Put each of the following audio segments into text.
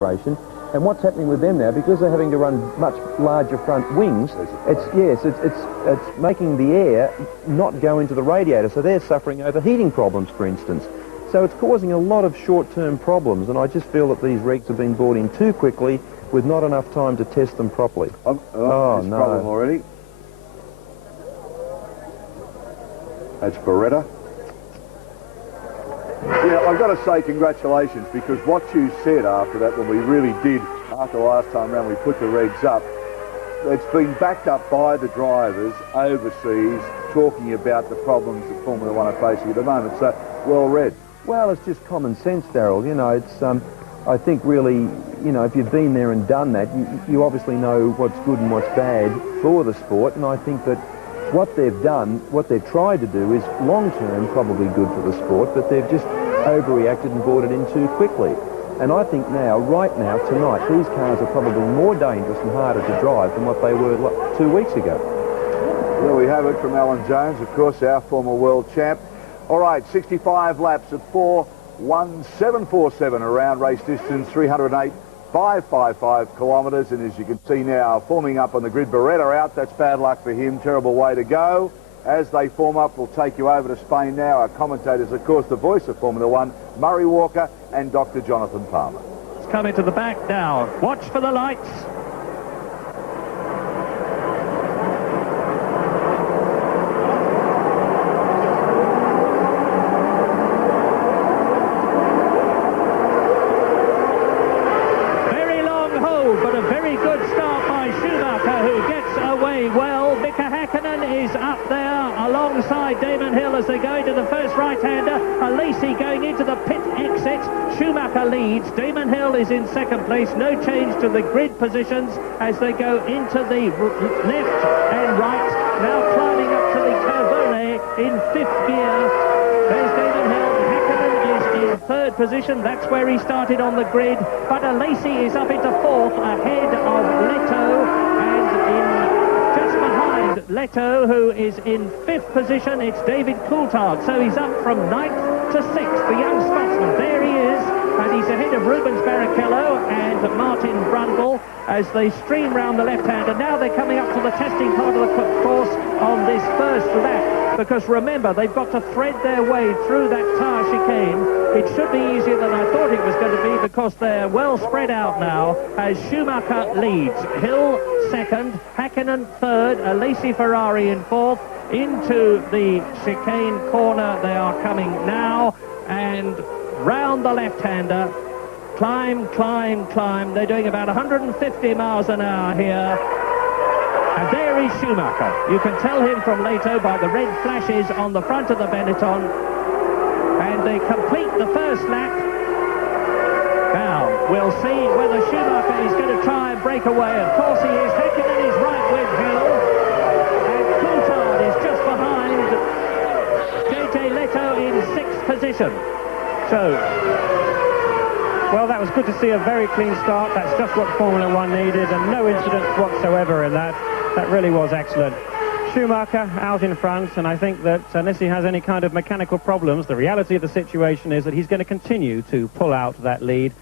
acceleration. And what's happening with them now, because they're having to run much larger front wings, it's making the air not go into the radiator, so they're suffering overheating problems, for instance. So it's causing a lot of short-term problems, and I just feel that these regs have been brought in too quickly with not enough time to test them properly. Oh, no. Problem already. That's Beretta. Yeah, I've got to say congratulations, because what you said after that, when we really did, after the last time round, we put the regs up, it's been backed up by the drivers overseas talking about the problems that Formula One are facing at the moment. So, well read. Well, it's just common sense, Daryl. You know, it's, I think really, you know, if you've been there and done that, you obviously know what's good and what's bad for the sport, and I think that what they've done, what they've tried to do is long-term probably good for the sport, but they've just overreacted and brought it in too quickly. And I think now, right now, tonight, these cars are probably more dangerous and harder to drive than what they were like 2 weeks ago. There we have it from Alan Jones, of course, our former world champ. All right, 65 laps at 4:17.47 around race distance, 308.555 kilometres, and as you can see now, forming up on the grid, Beretta out. That's bad luck for him, terrible way to go. As they form up, we'll take you over to Spain now. Our commentators, of course, the voice of Formula One, Murray Walker and Dr. Jonathan Palmer. It's coming to the back now. Watch for the lights. Very long hold, but a very good start by Schumacher, who gets away well. Mika Häkkinen is up there alongside Damon Hill as they go into the first right-hander. Lacey going into the pit exit. Schumacher leads. Damon Hill is in second place. No change to the grid positions as they go into the left and right. Now climbing up to the Carbone in fifth gear. There's Damon Hill. Häkkinen is in third position. That's where he started on the grid. But Lacey is up into fourth ahead of Leto. Leto, who is in fifth position, it's David Coulthard, so he's up from ninth to sixth, the young Scotsman. There he is, and he's ahead of Rubens Barrichello and Martin Brundle as they stream round the left-hander. Now they're coming up to the testing part of the course on this first lap, because remember, they've got to thread their way through that tyre chicane. It should be easier than I thought it was going to be, because they're well spread out now as Schumacher leads. Hill second, Häkkinen third, Lacey Ferrari in fourth. Into the chicane corner they are coming now, and round the left-hander. Climb, climb, climb. They're doing about 150 miles an hour here. And there is Schumacher. You can tell him from Leto by the red flashes on the front of the Benetton. And they complete the first lap. Now, we'll see whether Schumacher is going to try and break away. Of course he is. Häkkinen is right with Hill. And Coulthard is just behind JJ Leto in sixth position. So, well, that was good to see a very clean start. That's just what Formula One needed, and no incidents whatsoever in that. That really was excellent. Schumacher out in front, and I think that unless he has any kind of mechanical problems, the reality of the situation is that he's going to continue to pull out that lead.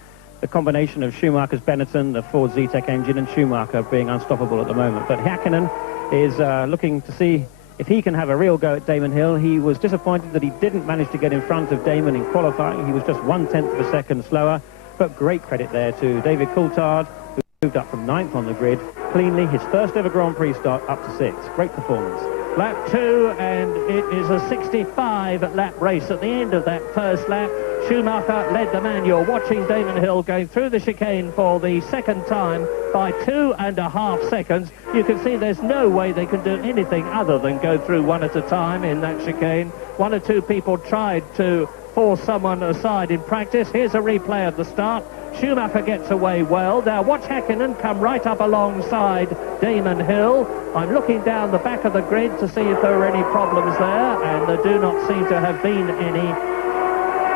The combination of Schumacher's Benetton, the Ford Zetec engine, and Schumacher being unstoppable at the moment. But Häkkinen is looking to see if he can have a real go at Damon Hill. He was disappointed that he didn't manage to get in front of Damon in qualifying. He was just 1/10 of a second slower. But great credit there to David Coulthard, who moved up from ninth on the grid cleanly. His first ever Grand Prix start up to sixth. Great performance. Lap 2, and it is a 65-lap race at the end of that first lap. Schumacher led the man. You're watching Damon Hill going through the chicane for the second time by 2.5 seconds. You can see there's no way they can do anything other than go through one at a time in that chicane. One or two people tried to force someone aside in practice. Here's a replay of the start. Schumacher gets away well. Now watch Häkkinen come right up alongside Damon Hill. I'm looking down the back of the grid to see if there are any problems there, and there do not seem to have been any.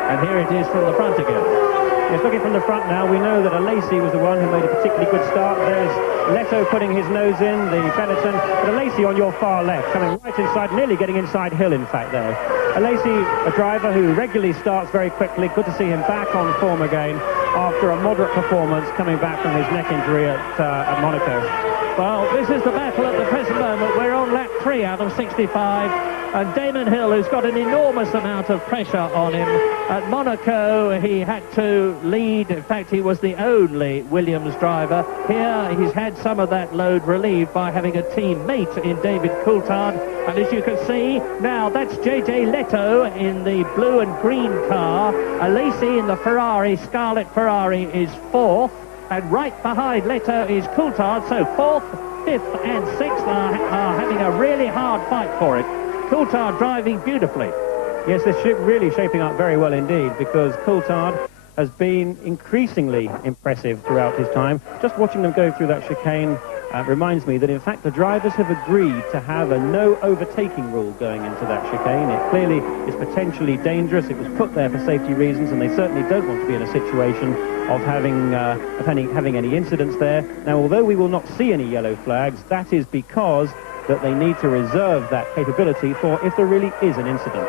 And here it is from the front again. Yes, looking from the front now, we know that Lacey was the one who made a particularly good start. There's Leto putting his nose in, the Benetton, but Lacey on your far left, coming right inside, nearly getting inside Hill, in fact, there. Lacey, a driver who regularly starts very quickly. Good to see him back on form again. after a moderate performance coming back from his neck injury at Monaco. Well, this is the battle at the present moment. We're on lap 3 out of 65, and Damon Hill, who's got an enormous amount of pressure on him. At Monaco, he had to lead. In fact, he was the only Williams driver. Here, he's had some of that load relieved by having a teammate in David Coulthard. And as you can see, now that's JJ Leto in the blue and green car. Alesi in the Ferrari, Scarlet Ferrari, is 4th. And right behind Leto is Coulthard, so 4th, 5th and 6th are having a really hard fight for it. Coulthard driving beautifully. Yes, this ship really shaping up very well indeed, because Coulthard has been increasingly impressive throughout his time. Just watching them go through that chicane reminds me that, in fact, the drivers have agreed to have a no overtaking rule going into that chicane. It clearly is potentially dangerous. It was put there for safety reasons, and they certainly don't want to be in a situation of having any incidents there. Now, although we will not see any yellow flags, that is because that they need to reserve that capability for if there really is an incident.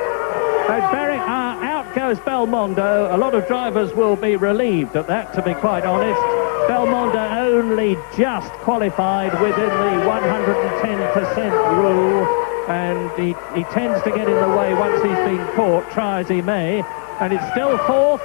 Out goes Belmondo. A lot of drivers will be relieved at that, to be quite honest. Belmondo only just qualified within the 110% rule, and he tends to get in the way once he's been caught, try as he may. And it's still 4th,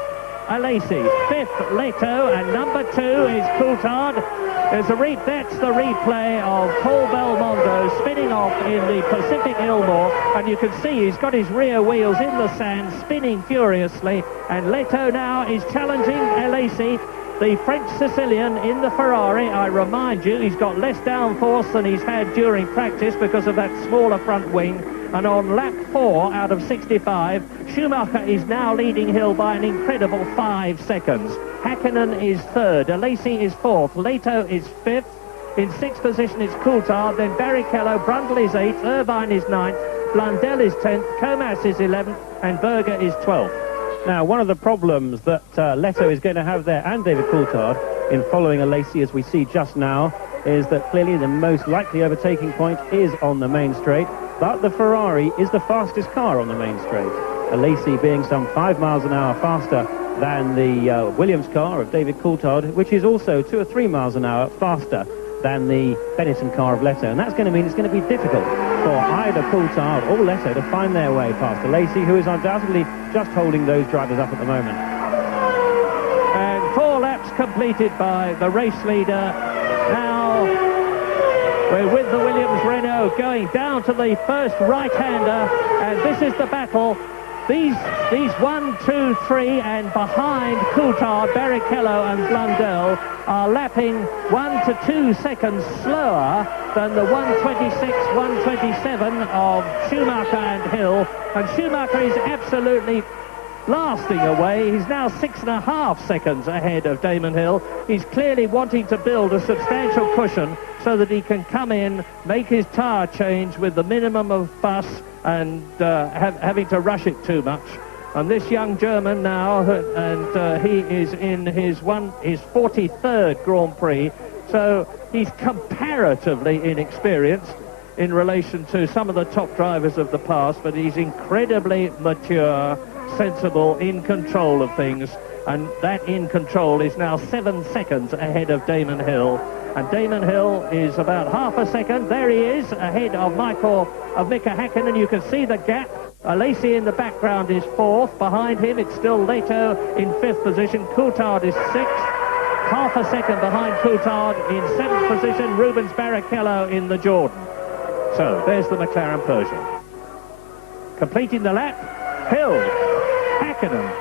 Alesi, 5th, Leto, and number 2 is Coulthard. That's the replay of Paul Belmondo spinning off in the Pacific Ilmore, and you can see he's got his rear wheels in the sand, spinning furiously, and Leto now is challenging Alesi, the French Sicilian in the Ferrari. I remind you, he's got less downforce than he's had during practice because of that smaller front wing. And on lap 4 out of 65, Schumacher is now leading Hill by an incredible 5 seconds. Hakkinen is 3rd, Alesi is 4th, Leto is 5th. In 6th position is Coulthard, then Barrichello, Brundle is 8th, Irvine is 9th, Blundell is 10th, Comas is 11th, and Berger is 12th. Now, one of the problems that Leto is going to have there, and David Coulthard, in following Alesi as we see just now, is that clearly the most likely overtaking point is on the main straight, but the Ferrari is the fastest car on the main straight. Alesi being some 5 miles an hour faster than the Williams car of David Coulthard, which is also 2 or 3 miles an hour faster than the Benetton car of Leto. And that's going to mean it's going to be difficult for either Coulthard or Leto to find their way past Alesi, who is undoubtedly just holding those drivers up at the moment. And 4 laps completed by the race leader. Now we're with the Williams Renault going down to the first right-hander, and this is the battle. These 1, 2, 3, and behind Coulthard, Barrichello and Blundell are lapping 1 to 2 seconds slower than the 1:26, 1:27 of Schumacher and Hill. And Schumacher is absolutely blasting away. He's now 6.5 seconds ahead of Damon Hill. He's clearly wanting to build a substantial cushion so that he can come in, make his tyre change with the minimum of fuss and having to rush it too much. And this young German now, and he is in his 43rd Grand Prix, so he's comparatively inexperienced in relation to some of the top drivers of the past, but he's incredibly mature, sensible, in control of things, and that in control is now 7 seconds ahead of Damon Hill. And Damon Hill is about half a second. There he is, ahead of Mika Hakkinen. You can see the gap. Alesi in the background is 4th. Behind him, it's still Leto in 5th position. Coulthard is 6th. Half a second behind Coulthard in 7th position. Rubens Barrichello in the Jordan. So, there's the McLaren Persian. Completing the lap, Hill, Hakkinen.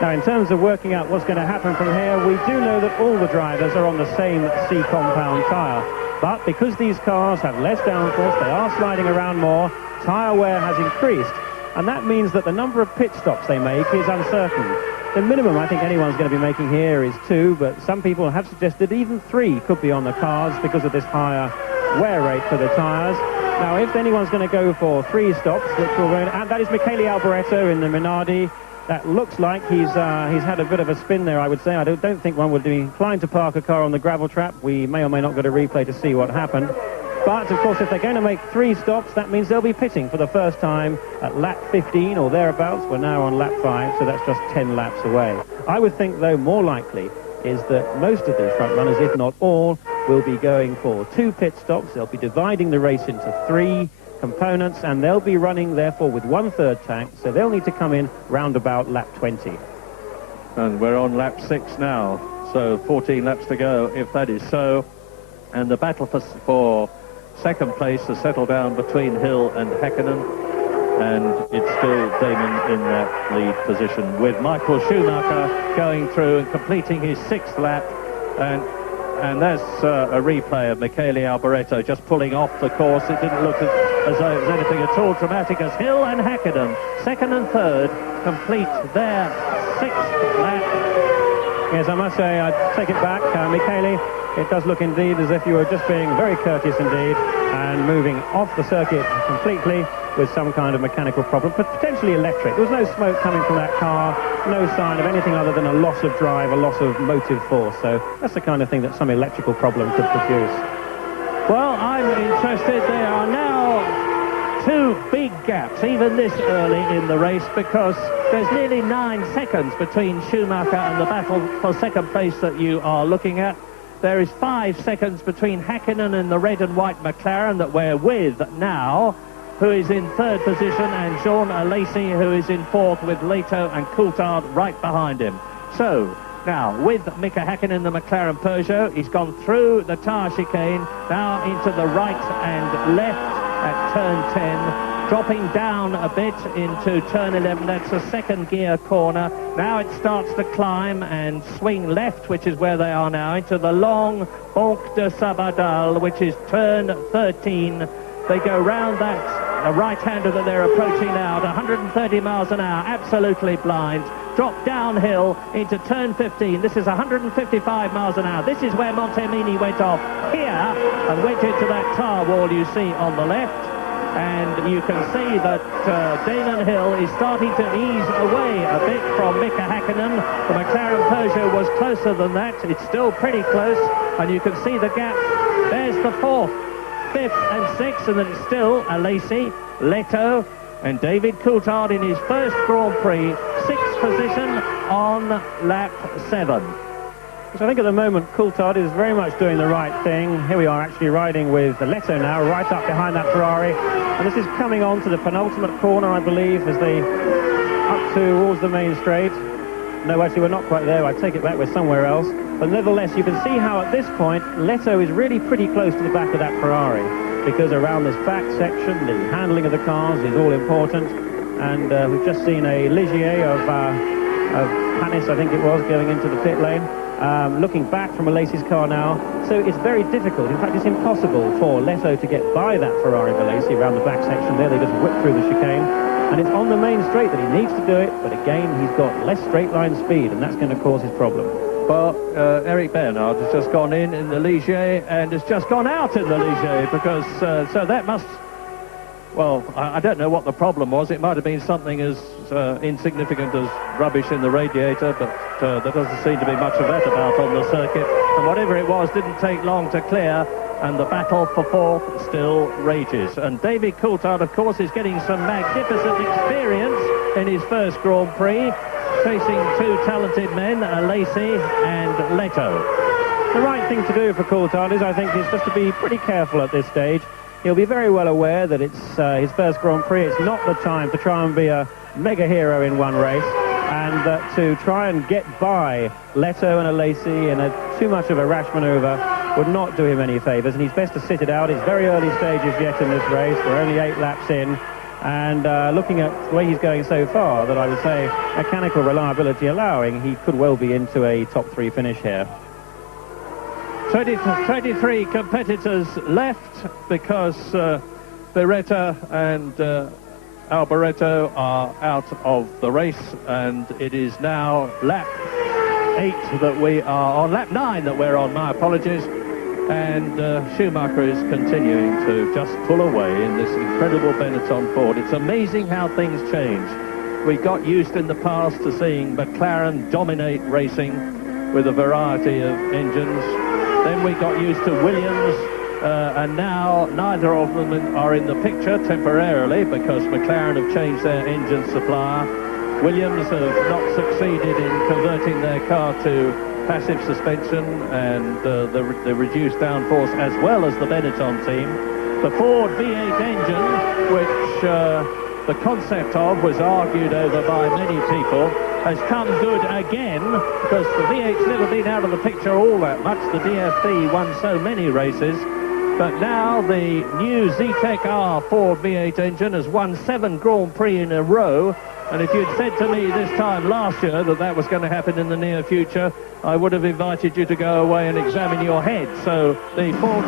Now, in terms of working out what's going to happen from here, we do know that all the drivers are on the same C-compound tyre. But because these cars have less downforce, they are sliding around more, tyre wear has increased, and that means that the number of pit stops they make is uncertain. The minimum I think anyone's going to be making here is 2, but some people have suggested even 3 could be on the cars because of this higher wear rate for the tyres. Now, if anyone's going to go for 3 stops, which will run, and that is Michele Alboreto in the Minardi. That looks like he's had a bit of a spin there, I would say. I don't think one would be inclined to park a car on the gravel trap. We may or may not get a replay to see what happened. But, of course, if they're going to make 3 stops, that means they'll be pitting for the first time at lap 15 or thereabouts. We're now on lap 5, so that's just 10 laps away. I would think, though, more likely is that most of these front runners, if not all, will be going for 2 pit stops. They'll be dividing the race into 3 components, and they'll be running, therefore, with 1/3 tank, so they'll need to come in round about lap 20. And we're on lap 6 now, so 14 laps to go, if that is so. And the battle for second place has settled down between Hill and Häkkinen, and it's still Damon in that lead position, with Michael Schumacher going through and completing his 6th lap. And there's a replay of Michele Alboreto just pulling off the course. It didn't look as though it was anything at all dramatic, as Hill and Häkkinen, 2nd and 3rd, complete their 6th lap. Yes, I must say, I take it back, Michele. It does look indeed as if you were just being very courteous indeed and moving off the circuit completely with some kind of mechanical problem, but potentially electric. There was no smoke coming from that car, no sign of anything other than a loss of drive, a loss of motive force. So that's the kind of thing that some electrical problem could produce. Well, I'm interested. There are now 2 big gaps, even this early in the race, because there's nearly 9 seconds between Schumacher and the battle for second place that you are looking at. There is 5 seconds between Häkkinen and the red and white McLaren that we're with now, who is in 3rd position, and Jean Alesi, who is in 4th, with Leto and Coulthard right behind him. So, now, with Mika Häkkinen, the McLaren Peugeot, he's gone through the tyre chicane, now into the right and left at turn 10, dropping down a bit into turn 11. That's a 2nd gear corner. Now it starts to climb and swing left, which is where they are now, into the long Banque de Sabadell, which is turn 13. They go round that right-hander that they're approaching now at 130 miles an hour, absolutely blind. Drop downhill into turn 15. This is 155 miles an hour. This is where Montemini went off here and went into that tar wall you see on the left. And you can see that Damon Hill is starting to ease away a bit from Mika Häkkinen. The McLaren Peugeot was closer than that. It's still pretty close, and you can see the gap. There's the 4th, 5th and 6th, and then it's still Alesi, Leto, and David Coulthard in his first Grand Prix, 6th position on lap 7. So I think at the moment Coulthard is very much doing the right thing. Here we are actually riding with Leto now, right up behind that Ferrari. And this is coming on to the penultimate corner, I believe, as they up towards the main straight. No, actually, we're not quite there. I take it back, we're somewhere else. But nevertheless, you can see how at this point, Leto is really pretty close to the back of that Ferrari, because around this back section, the handling of the cars is all important. And we've just seen a Ligier of Panis, I think it was, going into the pit lane. Looking back from Alesi's car now, so it's very difficult. In fact, it's impossible for Leto to get by that Ferrari of Alesi around the back section there. They just whip through the chicane, and it's on the main straight that he needs to do it, but again, he's got less straight line speed, and that's going to cause his problem. Well, Eric Bernard has just gone in the Ligier and has just gone out in the Ligier, because so that must... Well, I don't know what the problem was. It might have been something as insignificant as rubbish in the radiator, but there doesn't seem to be much of that about on the circuit. And whatever it was didn't take long to clear, and the battle for 4th still rages. And David Coulthard, of course, is getting some magnificent experience in his first Grand Prix, facing 2 talented men, Alesi and Leto. The right thing to do for Coulthard is, I think, is just to be pretty careful at this stage. He'll be very well aware that it's his first Grand Prix. It's not the time to try and be a mega hero in one race, and to try and get by Leto and Alesi in too much of a rash manoeuvre would not do him any favours, and he's best to sit it out. It's very early stages yet in this race. We're only 8 laps in, and looking at the way he's going so far, that I would say mechanical reliability allowing, he could well be into a top 3 finish here. 23 competitors left, because Beretta and Alboreto are out of the race, and it is now lap 8 that we are on, lap 9 that we're on, my apologies, and Schumacher is continuing to just pull away in this incredible Benetton Ford. It's amazing how things change. We got used in the past to seeing McLaren dominate racing with a variety of engines. Then we got used to Williams, and now neither of them are in the picture temporarily, because McLaren have changed their engine supplier. Williams have not succeeded in converting their car to passive suspension and the reduced downforce, as well as the Benetton team. The Ford V8 engine, which the concept of was argued over by many people, has come good again, because the V8's never been out of the picture all that much. The DFD won so many races, but now the new Zetec R Ford V8 engine has won 7 Grand Prix in a row, and if you'd said to me this time last year that that was going to happen in the near future, I would have invited you to go away and examine your head. So the Ford...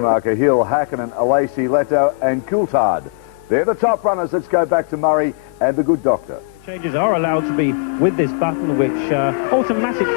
Marker Hill, Hakkinen, Alesi, Leto and Coulthard. They're the top runners. Let's go back to Murray and the good doctor. Changes are allowed to be with this button, which automatically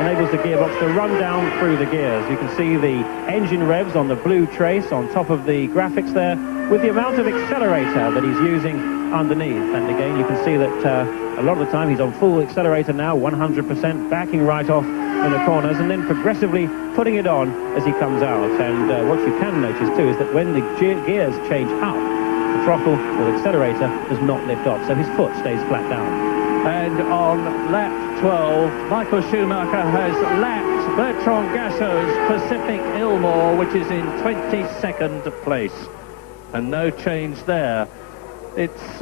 enables the gearbox to run down through the gears. You can see the engine revs on the blue trace on top of the graphics there, with the amount of accelerator that he's using underneath. And again, you can see that a lot of the time he's on full accelerator now, 100%, backing right off in the corners, and then progressively putting it on as he comes out. And what you can notice too is that when the gears change up, the throttle or accelerator does not lift off, so his foot stays flat down. And on lap 12, Michael Schumacher has lapped Bertrand Gassot's Pacific Ilmore, which is in 22nd place. And no change there. It's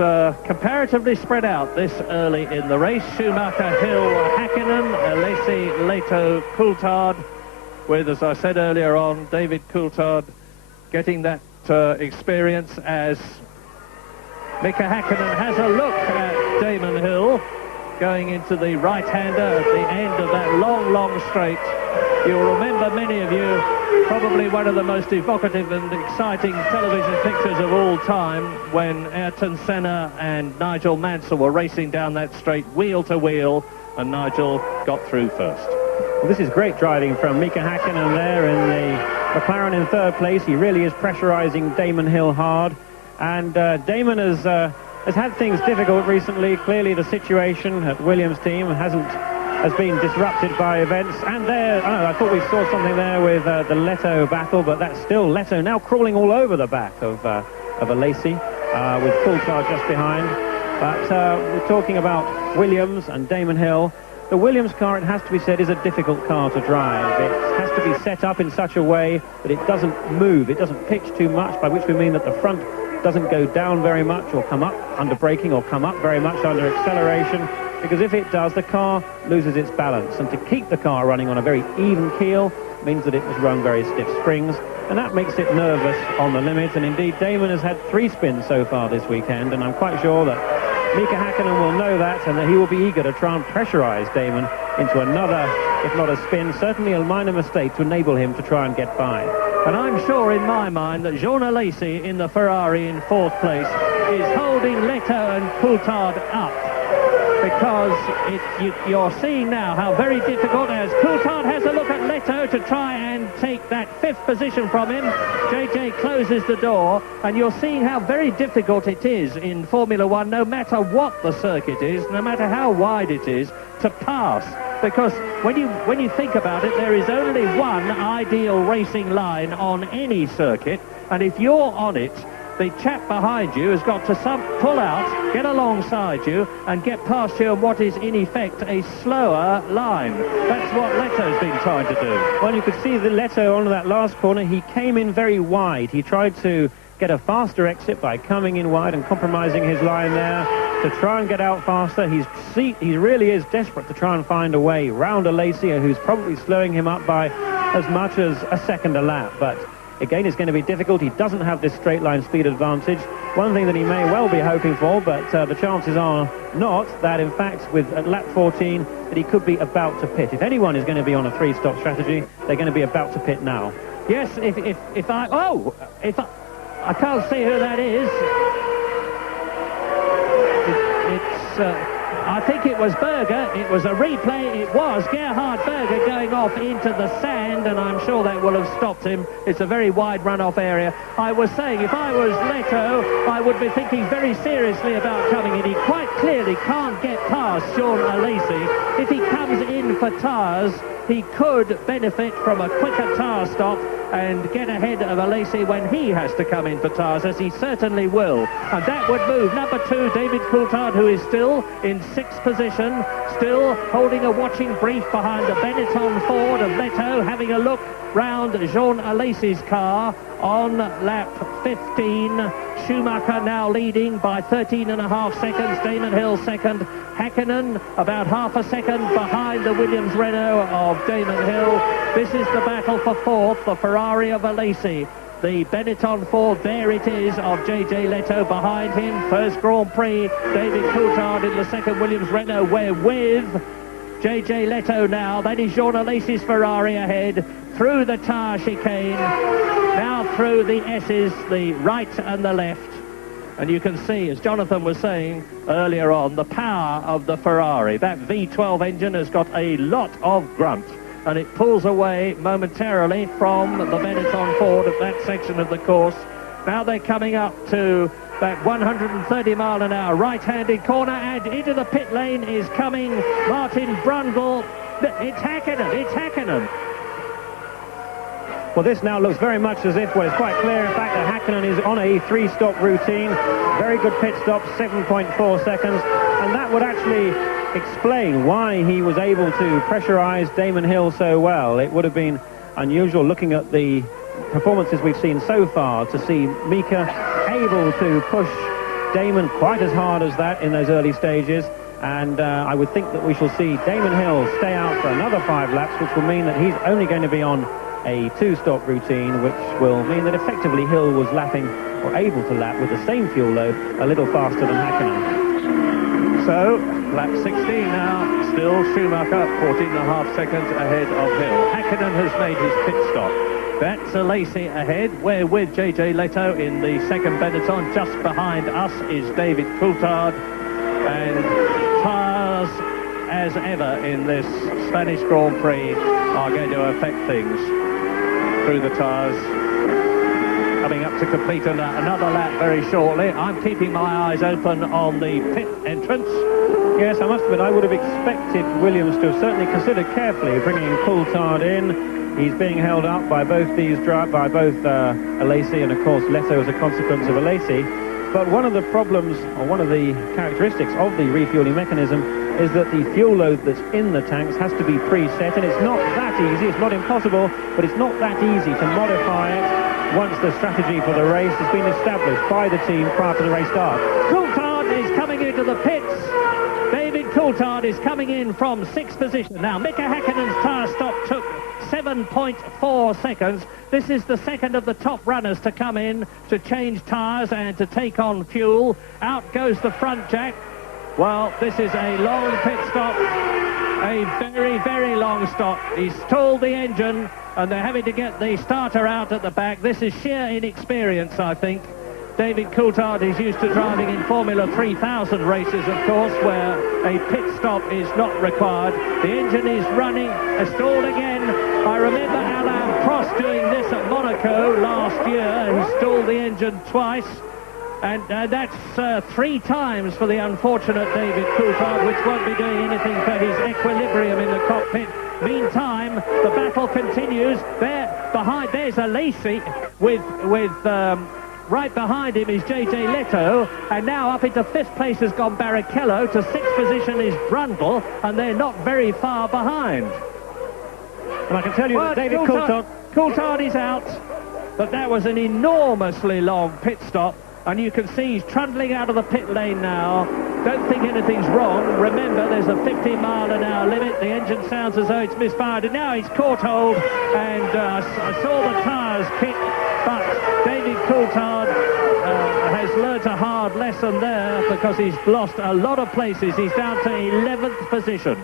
comparatively spread out this early in the race. Schumacher, Hill, Hakkinen, Alesi, Leto, Coulthard, with, as I said earlier on, David Coulthard getting that experience as Mika Hakkinen has a look at Damon Hill going into the right-hander at the end of that long, long straight. You'll remember, many of you, probably one of the most evocative and exciting television pictures of all time, when Ayrton Senna and Nigel Mansell were racing down that straight wheel to wheel, and Nigel got through first. Well, this is great driving from Mika Hakkinen there in the McLaren in third place. He really is pressurizing Damon Hill hard, and Damon has had things difficult recently. Clearly the situation at Williams' team has been disrupted by events, and there, I thought we saw something there with the Leto battle, but that's still Leto now crawling all over the back of Alesi, with Coulthard just behind. But we're talking about Williams and Damon Hill. The Williams car, it has to be said, is a difficult car to drive. It has to be set up in such a way that it doesn't move, it doesn't pitch too much, by which we mean that the front doesn't go down very much or come up under braking or come up very much under acceleration, because if it does, the car loses its balance. And to keep the car running on a very even keel means that it must run very stiff springs, and that makes it nervous on the limit. And indeed, Damon has had 3 spins so far this weekend, and I'm quite sure that Mika Hakkinen will know that, and that he will be eager to try and pressurize Damon into another, if not a spin, certainly a minor mistake to enable him to try and get by. And I'm sure in my mind that Jean Alesi in the Ferrari in 4th place is holding Leto and Coulthard up, because you're seeing now how very difficult, as Coulthard has a look at Leto to try and take that 5th position from him. JJ closes the door, and you're seeing how very difficult it is in Formula One, no matter what the circuit is, no matter how wide it is, to pass. Because when you think about it, there is only one ideal racing line on any circuit, and if you're on it, the chap behind you has got to pull out, get alongside you, and get past you on what is, in effect, a slower line. That's what Leto's been trying to do. Well, you could see the Leto on that last corner. He came in very wide. He tried to get a faster exit by coming in wide and compromising his line there to try and get out faster. He really is desperate to try and find a way round Alesi, who's probably slowing him up by as much as a second a lap. But again, it's going to be difficult. He doesn't have this straight line speed advantage. One thing that he may well be hoping for, but the chances are not, that in fact with at lap 14 that he could be about to pit. If anyone is going to be on a 3-stop strategy, they're going to be about to pit now. Yes, if I can't see who that is. I think it was Berger. It was a replay. It was Gerhard Berger going off into the sand, and I'm sure that will have stopped him. It's a very wide runoff area. I was saying, if I was Leto, I would be thinking very seriously about coming in. He quite clearly can't get past Jean Alesi. If he comes in for the tyres, he could benefit from a quicker tyre stop and get ahead of Alesi when he has to come in for tyres, as he certainly will. And that would move number 2, David Coulthard, who is still in 6th position, still holding a watching brief behind the Benetton Ford of Leto, having a look round Jean Alesi's car on lap 15. Schumacher now leading by 13.5 seconds. Damon Hill second. Hakkinen about half a second behind the Williams Renault of Damon Hill. This is the battle for 4th, the Ferrari of Alesi. The Benetton Ford, there it is, of J.J. Leto behind him. First Grand Prix, David Coulthard in the second Williams Renault. We're with J.J. Leto now. That is Jean Alesi's Ferrari ahead. Through the tyre chicane, now through the S's, the right and the left. And you can see, as Jonathan was saying earlier on, the power of the Ferrari. That V12 engine has got a lot of grunt, and it pulls away momentarily from the Benetton Ford at that section of the course. Now they're coming up to that 130 mile an hour right-handed corner, and into the pit lane is coming Martin Brundle. It's Hakkinen. Well, this now looks very much as if, well, it's quite clear, in fact, that Hakkinen is on a 3-stop routine. Very good pit stop, 7.4 seconds. And that would actually explain why he was able to pressurize Damon Hill so well. It would have been unusual, looking at the performances we've seen so far, to see Mika able to push Damon quite as hard as that in those early stages. And I would think that we shall see Damon Hill stay out for another 5 laps, which will mean that he's only going to be on a 2-stop routine, which will mean that effectively Hill was lapping, or able to lap, with the same fuel load a little faster than Hakkinen. So, lap 16 now, still Schumacher 14.5 seconds ahead of Hill. Hakkinen has made his pit stop. That's Alesi ahead. We're with J.J. Leto in the second Benetton. Just behind us is David Coulthard. And tyres, as ever in this Spanish Grand Prix, are going to affect things. Through the tyres, coming up to complete another lap very shortly. I'm keeping my eyes open on the pit entrance. Yes, I must admit, I would have expected Williams to have certainly considered carefully bringing Coulthard in. He's being held up by both Alesi and, of course, Leto as a consequence of Alesi. But one of the problems, or one of the characteristics of the refueling mechanism, is that the fuel load that's in the tanks has to be preset, and it's not that easy. It's not impossible, but it's not that easy to modify it once the strategy for the race has been established by the team prior to the race start. Coulthard is coming into the pits. David Coulthard is coming in from 6th position. Now, Mika Hakkinen's tyre stop took 7.4 seconds. This is the second of the top runners to come in to change tyres and to take on fuel. Out goes the front jack. Well, this is a long pit stop, a very, very long stop. He's stalled the engine, and they're having to get the starter out at the back. This is sheer inexperience, I think. David Coulthard is used to driving in Formula 3000 races, of course, where a pit stop is not required. The engine is running, stalled again. I remember Alain Prost doing this at Monaco last year. He stalled the engine twice. And that's 3 times for the unfortunate David Coulthard, which won't be doing anything for his equilibrium in the cockpit. Meantime, the battle continues. There's Alesi with right behind him is J.J. Leto, and now up into 5th place has gone Barrichello. To 6th position is Brundle, and they're not very far behind. And I can tell you that David Coulthard is out, but that was an enormously long pit stop. And you can see he's trundling out of the pit lane now. Don't think anything's wrong. Remember, there's a 50 mile an hour limit. The engine sounds as though it's misfired. And now he's caught hold. And I saw the tyres kick. But David Coulthard has learnt a hard lesson there, because he's lost a lot of places. He's down to 11th position.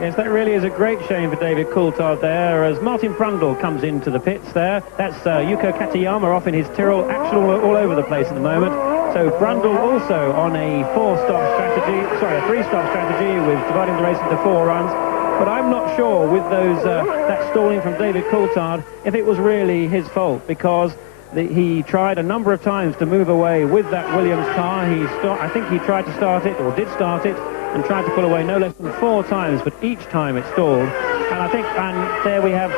Yes, that really is a great shame for David Coulthard there, as Martin Brundle comes into the pits there. That's Yuko Katayama off in his Tyrrell. Action all over the place at the moment. So Brundle also on a 3-stop strategy, with dividing the race into 4 runs. But I'm not sure with those that stalling from David Coulthard if it was really his fault, because He tried a number of times to move away with that Williams car. I think he tried to start it, or did start it, and tried to pull away no less than 4 times, but each time it stalled. And there we have...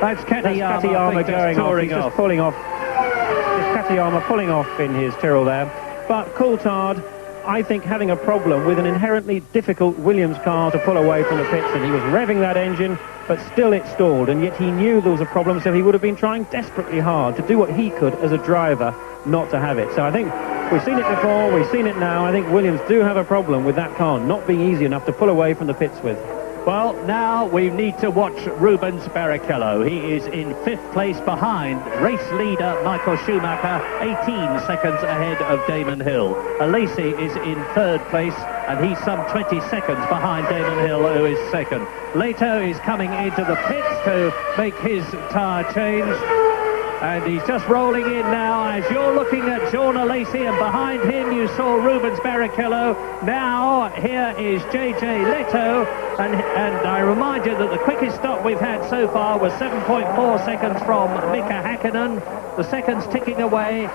that's Katayama going off. He's just pulling off. It's Katayama pulling off in his Tyrrell there. But Coulthard, I think, having a problem with an inherently difficult Williams car to pull away from the pits, and he was revving that engine, but still it stalled, and yet he knew there was a problem, so he would have been trying desperately hard to do what he could as a driver not to have it. So I think we've seen it before, we've seen it now. I think Williams do have a problem with that car not being easy enough to pull away from the pits with. Well, now we need to watch Rubens Barrichello. He is in 5th place behind race leader Michael Schumacher, 18 seconds ahead of Damon Hill. Alesi is in 3rd place, and he's some 20 seconds behind Damon Hill, who is 2nd. Leto is coming into the pits to make his tyre change. And he's just rolling in now as you're looking at John Alesi, and behind him you saw Rubens Barrichello. Now here is JJ Leto, and I remind you that the quickest stop we've had so far was 7.4 seconds from Mika Häkkinen. The seconds ticking away,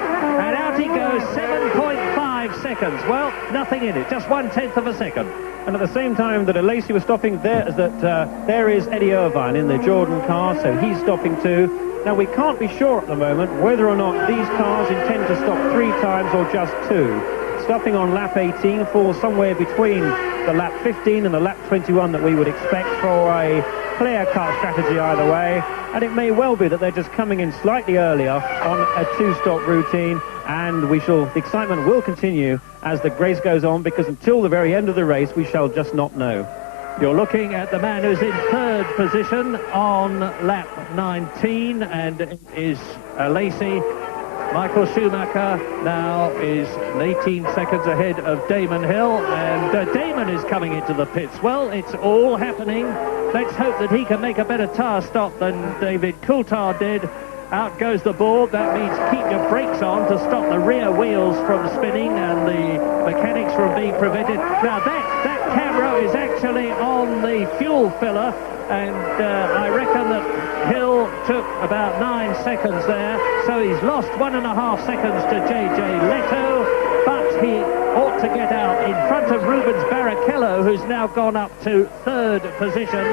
and out he goes, 7.5 seconds. Well, nothing in it, just 1/10 of a second. And at the same time that Alesi was stopping, there is Eddie Irvine in the Jordan car, so he's stopping too. Now, we can't be sure at the moment whether or not these cars intend to stop 3 times or just 2. Stopping on lap 18 falls somewhere between the lap 15 and the lap 21 that we would expect for a clear-cut strategy either way. And it may well be that they're just coming in slightly earlier on a 2-stop routine, and the excitement will continue as the race goes on, because until the very end of the race, we shall just not know. You're looking at the man who's in 3rd position on lap 19, and it is Alesi. Michael Schumacher now is 18 seconds ahead of Damon Hill, and Damon is coming into the pits. Well, it's all happening. Let's hope that he can make a better tyre stop than David Coulthard did. Out goes the board. That means keep your brakes on to stop the rear wheels from spinning and the mechanics from being prevented. Now that camera is actually on the fuel filler, and I reckon that Hill took about 9 seconds there, so he's lost 1.5 seconds to JJ Leto, but he ought to get out in front of Rubens Barrichello, who's now gone up to 3rd position,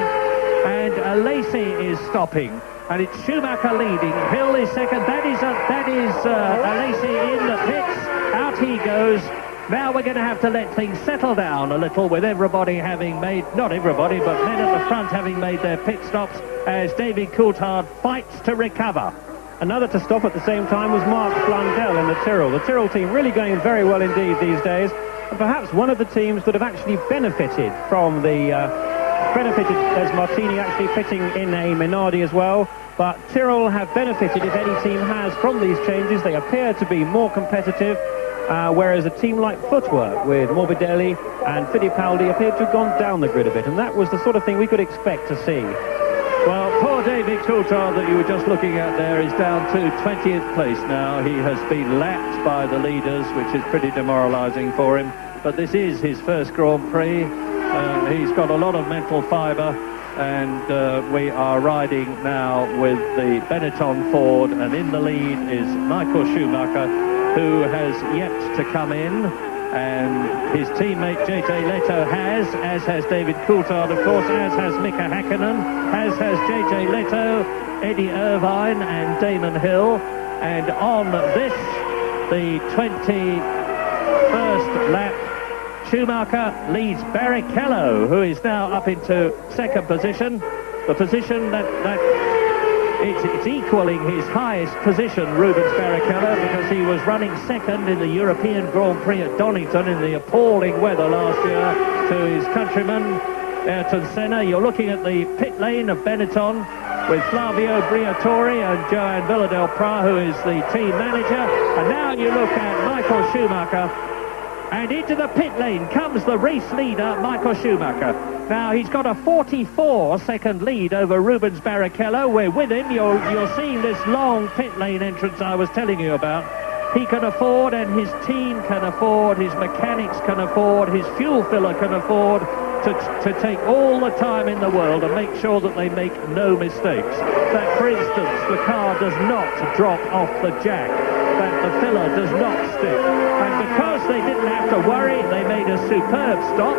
and Alesi is stopping. And it's Schumacher leading. Hill is 2nd. That is Alesi in the pits. Out he goes. Now we're going to have to let things settle down a little, with everybody having made, not everybody, but men at the front having made their pit stops, as David Coulthard fights to recover. Another to stop at the same time was Mark Blundell in the Tyrrell. The Tyrrell team really going very well indeed these days, and perhaps one of the teams that have actually benefited from as Martini actually fitting in a Minardi as well. But Tyrrell have benefited, if any team has, from these changes. They appear to be more competitive, whereas a team like Footwork with Morbidelli and Fittipaldi appeared to have gone down the grid a bit, and that was the sort of thing we could expect to see. Well, poor David Coulthard that you were just looking at there is down to 20th place now. He has been lapped by the leaders, which is pretty demoralising for him. But this is his first Grand Prix. He's got a lot of mental fibre, and we are riding now with the Benetton Ford, and in the lead is Michael Schumacher, who has yet to come in, and his teammate JJ Leto has, as has David Coulthard, of course, as has Mika Häkkinen, as has JJ Leto, Eddie Irvine and Damon Hill. And on this, the 21st lap, Schumacher leads Barrichello, who is now up into 2nd position, the position that it's equaling his highest position, Rubens Barrichello, because he was running 2nd in the European Grand Prix at Donington in the appalling weather last year to his countryman Ayrton Senna. You're looking at the pit lane of Benetton with Flavio Briatore and Joan Villadel-Pra, who is the team manager. And now you look at Michael Schumacher, and into the pit lane comes the race leader, Michael Schumacher. Now, he's got a 44-second lead over Rubens Barrichello. We're with him. You're seeing this long pit lane entrance I was telling you about. He can afford, and his team can afford, his mechanics can afford, his fuel filler can afford to take all the time in the world and make sure that they make no mistakes. That, for instance, the car does not drop off the jack, that the filler does not stick. And because they didn't have to worry, they made a superb stop.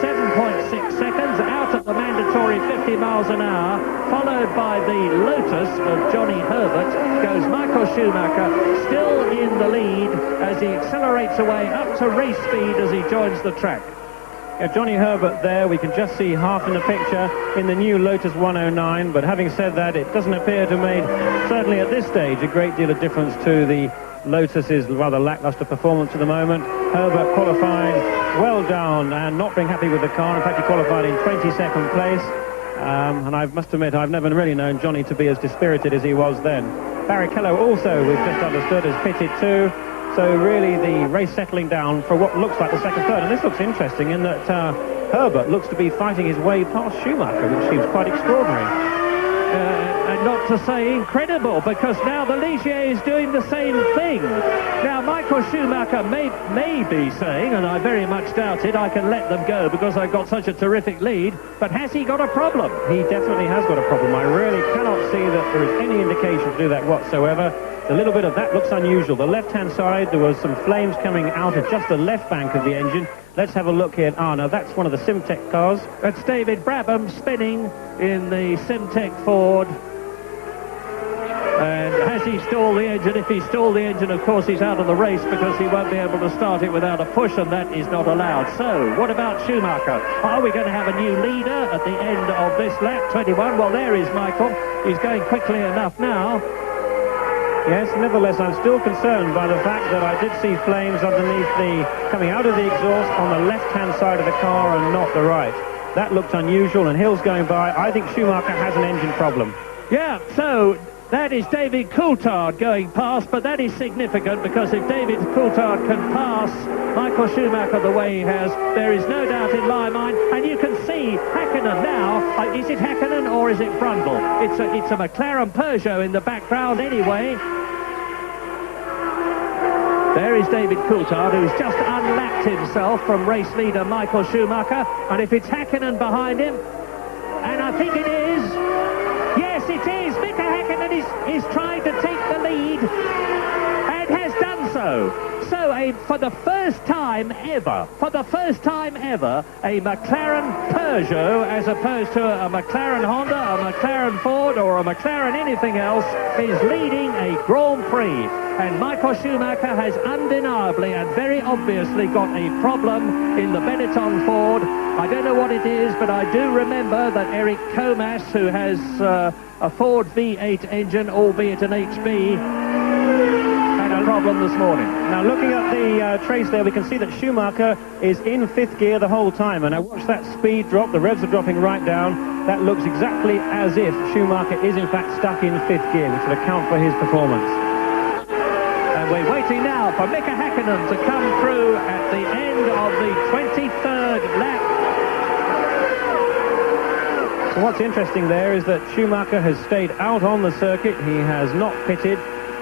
7.6 seconds out at the mandatory 50 miles an hour, followed by the Lotus of Johnny Herbert, goes Michael Schumacher, still in the lead as he accelerates away up to race speed as he joins the track. Yeah, Johnny Herbert there, we can just see half in the picture in the new Lotus 109, but having said that, it doesn't appear to have made, certainly at this stage, a great deal of difference to the Lotus's rather lackluster performance at the moment. Herbert qualified well down and not being happy with the car. In fact, he qualified in 22nd place. And I must admit, I've never really known Johnny to be as dispirited as he was then. Barrichello also, we've just understood, has pitted too. So really the race settling down for what looks like the second third. And this looks interesting in that Herbert looks to be fighting his way past Schumacher, which seems quite extraordinary. And not to say incredible, because now the Ligier is doing the same thing. Now, Michael Schumacher may be saying, and I very much doubt it, I can let them go because I've got such a terrific lead, but has he got a problem? He definitely has got a problem. I really cannot see that there is any indication to do that whatsoever. A little bit of that looks unusual. The left-hand side, there was some flames coming out of just the left bank of the engine. Let's have a look here. Ah, no, that's one of the Simtech cars. That's David Brabham spinning in the Simtech Ford. And has he stalled the engine? If he stalled the engine, of course, he's out of the race because he won't be able to start it without a push, and that is not allowed. So, what about Schumacher? Are we going to have a new leader at the end of this lap, 21? Well, there is Michael. He's going quickly enough now. Yes, nevertheless, I'm still concerned by the fact that I did see flames underneath coming out of the exhaust on the left-hand side of the car and not the right. That looked unusual, and Hill's going by. I think Schumacher has an engine problem. Yeah, so that is David Coulthard going past, but that is significant because if David Coulthard can pass Michael Schumacher the way he has, there is no doubt in my mind. And you can see Hakkinen now. Is it Hakkinen or is it Brundle? It's a McLaren Peugeot in the background anyway. There is David Coulthard, who's just unlapped himself from race leader Michael Schumacher. And if it's Hakkinen behind him, and I think it is, yes, it is. Mika Hakkinen is trying to take the lead and has done so. So for the first time ever, a McLaren Peugeot, as opposed to a McLaren Honda, a McLaren Ford, or a McLaren anything else, is leading a Grand Prix. And Michael Schumacher has undeniably and very obviously got a problem in the Benetton Ford. I don't know what it is, but I do remember that Eric Comas, who has a Ford V8 engine, albeit an HB, had a problem this morning. Now, looking at the trace there, we can see that Schumacher is in fifth gear the whole time. And I watch that speed drop. The revs are dropping right down. That looks exactly as if Schumacher is, in fact, stuck in fifth gear, which would account for his performance. And we're waiting now for Mika Hakkinen to come through at the end of the 23rd lap. So what's interesting there is that Schumacher has stayed out on the circuit. He has not pitted.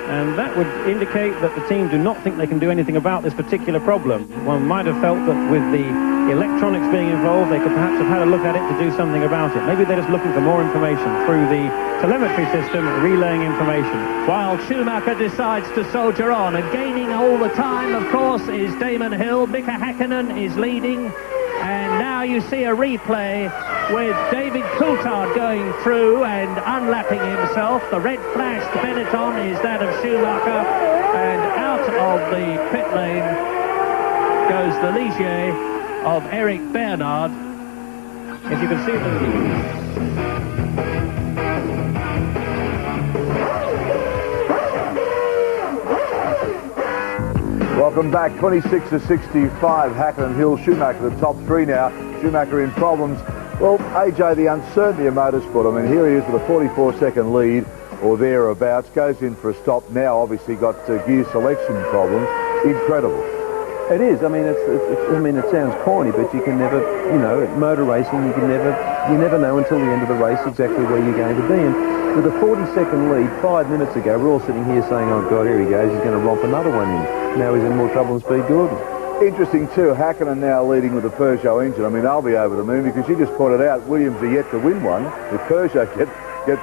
And that would indicate that the team do not think they can do anything about this particular problem. One might have felt that with the electronics being involved, they could perhaps have had a look at it to do something about it. Maybe they're just looking for more information through the telemetry system, relaying information. While Schumacher decides to soldier on, and gaining all the time, of course, is Damon Hill. Mika Hakkinen is leading. And now you see a replay with David Coulthard going through and unlapping himself. The red flashed Benetton is that of Schumacher, and out of the pit lane goes the Ligier of Eric Bernard. If you can see the... Welcome back, 26 to 65, Hakkinen, Hill, Schumacher, the top three now. Schumacher in problems. Well, AJ, the uncertainty of motorsport. I mean, here he is with a 44-second lead or thereabouts, goes in for a stop. Now, obviously, got gear selection problems. Incredible. It is. I mean, it sounds corny, but you can never, you know, at motor racing, you never know until the end of the race exactly where you're going to be. And with a 40-second lead 5 minutes ago, we're all sitting here saying, oh, God, here he goes, he's going to romp another one in. Now he's in more trouble than Speed Gordon. Interesting too, Hakkinen now leading with the Peugeot engine. I mean, they'll be over the moon because you just pointed out Williams are yet to win one. If Peugeot get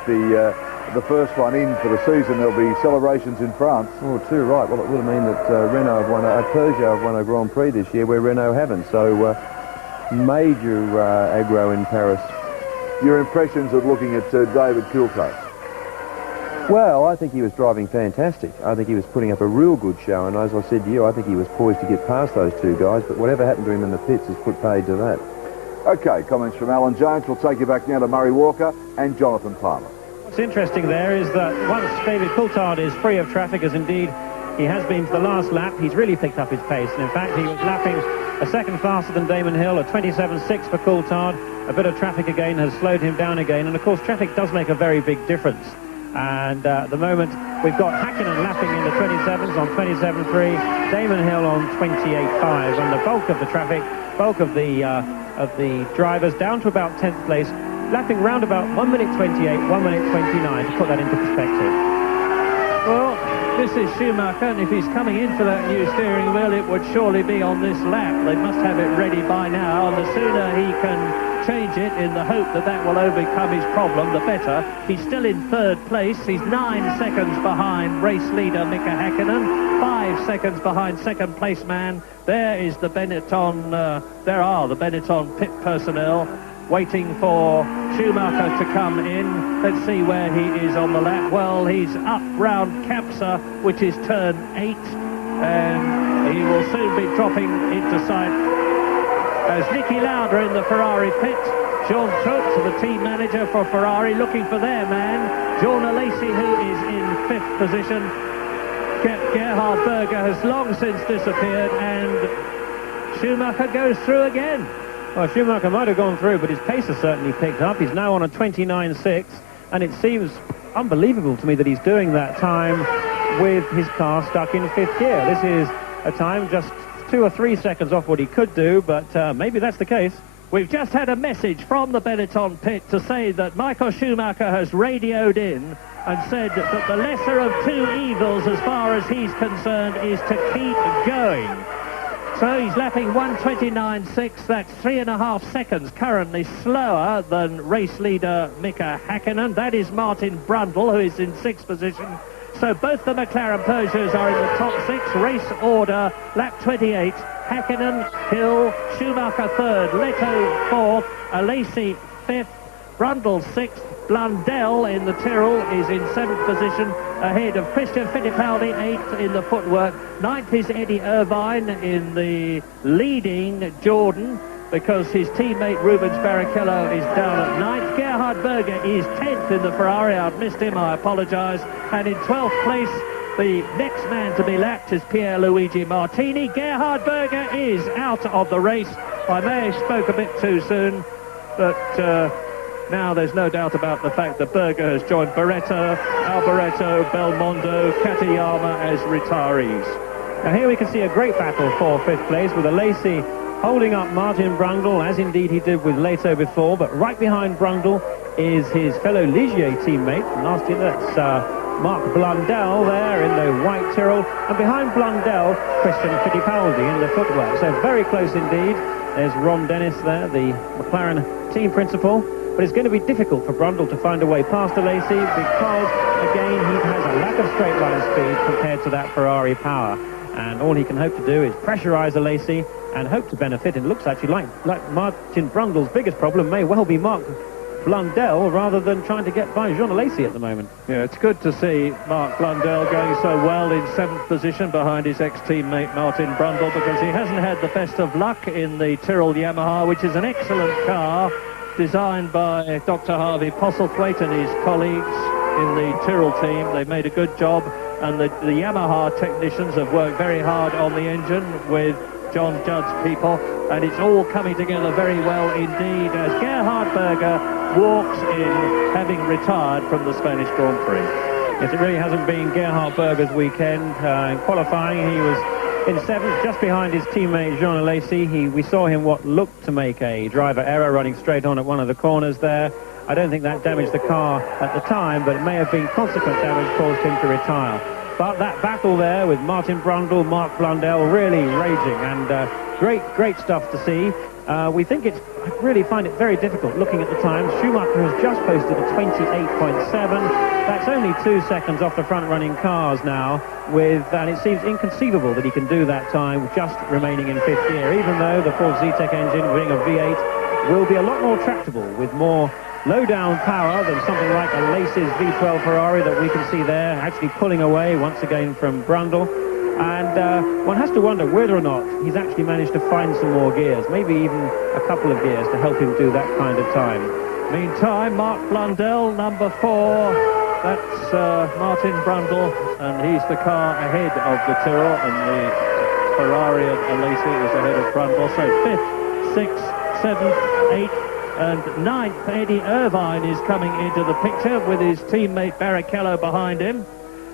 the first one in for the season, there'll be celebrations in France. Oh, too right. Well, it would mean that Renault have won Peugeot have won a Grand Prix this year where Renault haven't. So major aggro in Paris. Your impressions of looking at David Coulthard? Well, I think he was driving fantastic. I think he was putting up a real good show, and as I said to you, I think he was poised to get past those two guys, but whatever happened to him in the pits has put paid to that. OK, comments from Alan Jones. We'll take you back now to Murray Walker and Jonathan Palmer. What's interesting there is that once David Coulthard is free of traffic, as indeed he has been for the last lap, he's really picked up his pace, and in fact he was lapping a second faster than Damon Hill, a 27.6 for Coulthard. A bit of traffic again has slowed him down again, and of course traffic does make a very big difference. And at the moment, we've got Hakkinen lapping in the 27s on 27.3, Damon Hill on 28.5, and the bulk of the traffic, bulk of the drivers down to about 10th place, lapping round about 1 minute 28, 1 minute 29, to put that into perspective. Well, this is Schumacher, and if he's coming in for that new steering wheel, it would surely be on this lap. They must have it ready by now, and the sooner he can change it in the hope that that will overcome his problem, the better. He's still in third place. He's 9 seconds behind race leader Mika Hakkinen, 5 seconds behind second place man. There is the Benetton, there are the Benetton pit personnel waiting for Schumacher to come in. Let's see where he is on the lap. Well, he's up round Capsa, which is turn 8, and he will soon be dropping into sight as Niki Lauda in the Ferrari pit. Jean Todt, the team manager for Ferrari, looking for their man, Jean Alesi, who is in 5th position. Gerhard Berger has long since disappeared, and Schumacher goes through again. Well, Schumacher might have gone through, but his pace has certainly picked up. He's now on a 29.6, and it seems unbelievable to me that he's doing that time with his car stuck in 5th gear. This is a time just 2 or 3 seconds off what he could do, but maybe that's the case. We've just had a message from the Benetton pit to say that Michael Schumacher has radioed in and said that the lesser of two evils, as far as he's concerned, is to keep going. So he's lapping 1:29.6. That's 3.5 seconds currently slower than race leader Mika Hakkinen. That is Martin Brundle, who is in 6th position. So both the McLaren Peugeots are in the top 6. Race order, lap 28. Hakkinen, Hill, Schumacher 3rd, Leto 4th, Alesi 5th, Brundle 6th, Blundell in the Tyrrell is in 7th position, ahead of Christian Fittipaldi 8th in the footwork. 9th is Eddie Irvine in the leading Jordan, because his teammate Rubens Barrichello is down at 9th. Gerhard Berger is 10th in the Ferrari. I've missed him, I apologise. And in 12th place, the next man to be lapped is Pierluigi Martini. Gerhard Berger is out of the race. I may have spoke a bit too soon, but now there's no doubt about the fact that Berger has joined Beretta, Alboreto, Belmondo, Katayama as retirees. Now here we can see a great battle for 5th place, with Alesi holding up Martin Brundle, as indeed he did with Leto before, but right behind Brundle is his fellow Ligier teammate. Last year, that's Mark Blundell there in the white Tyrrell, and behind Blundell, Christian Fittipaldi in the footwork. So very close indeed. There's Ron Dennis there, the McLaren team principal. But it's going to be difficult for Brundle to find a way past Alesi because, again, he has a lack of straight line speed compared to that Ferrari power. And all he can hope to do is pressurise Alesi and hope to benefit. And it looks actually like Martin Brundle's biggest problem may well be Mark Blundell rather than trying to get by Jean Alesi at the moment. Yeah, it's good to see Mark Blundell going so well in 7th position behind his ex-teammate Martin Brundle, because he hasn't had the best of luck in the Tyrrell Yamaha, which is an excellent car designed by Dr. Harvey Postlethwaite and his colleagues in the Tyrrell team. They've made a good job, and the Yamaha technicians have worked very hard on the engine with John Judd's people, and it's all coming together very well indeed as Gerhard Berger walks in, having retired from the Spanish Grand Prix. Yes, it really hasn't been Gerhard Berger's weekend. In qualifying, he was in 7th, just behind his teammate Jean Alesi. We saw him what looked to make a driver error running straight on at one of the corners there. I don't think that damaged the car at the time, but it may have been consequent damage caused him to retire. But that battle there with Martin Brundle, Mark Blundell, really raging, and great stuff to see. We think I really find it very difficult looking at the time. Schumacher has just posted a 28.7. That's only 2 seconds off the front-running cars now, and it seems inconceivable that he can do that time just remaining in 5th gear, even though the Ford Zetec engine, being a V8, will be a lot more tractable with more low-down power than something like a Lace's V12 Ferrari that we can see there, actually pulling away once again from Brundle. And one has to wonder whether or not he's actually managed to find some more gears, maybe even a couple of gears to help him do that kind of time. Meantime, Mark Blundell, number 4, that's Martin Brundle, and he's the car ahead of the Tyrrell, and the Ferrari and Alesi is ahead of Brundle. So 5th, 6th, 7th, 8th, and 9th, Eddie Irvine is coming into the picture with his teammate Barrichello behind him.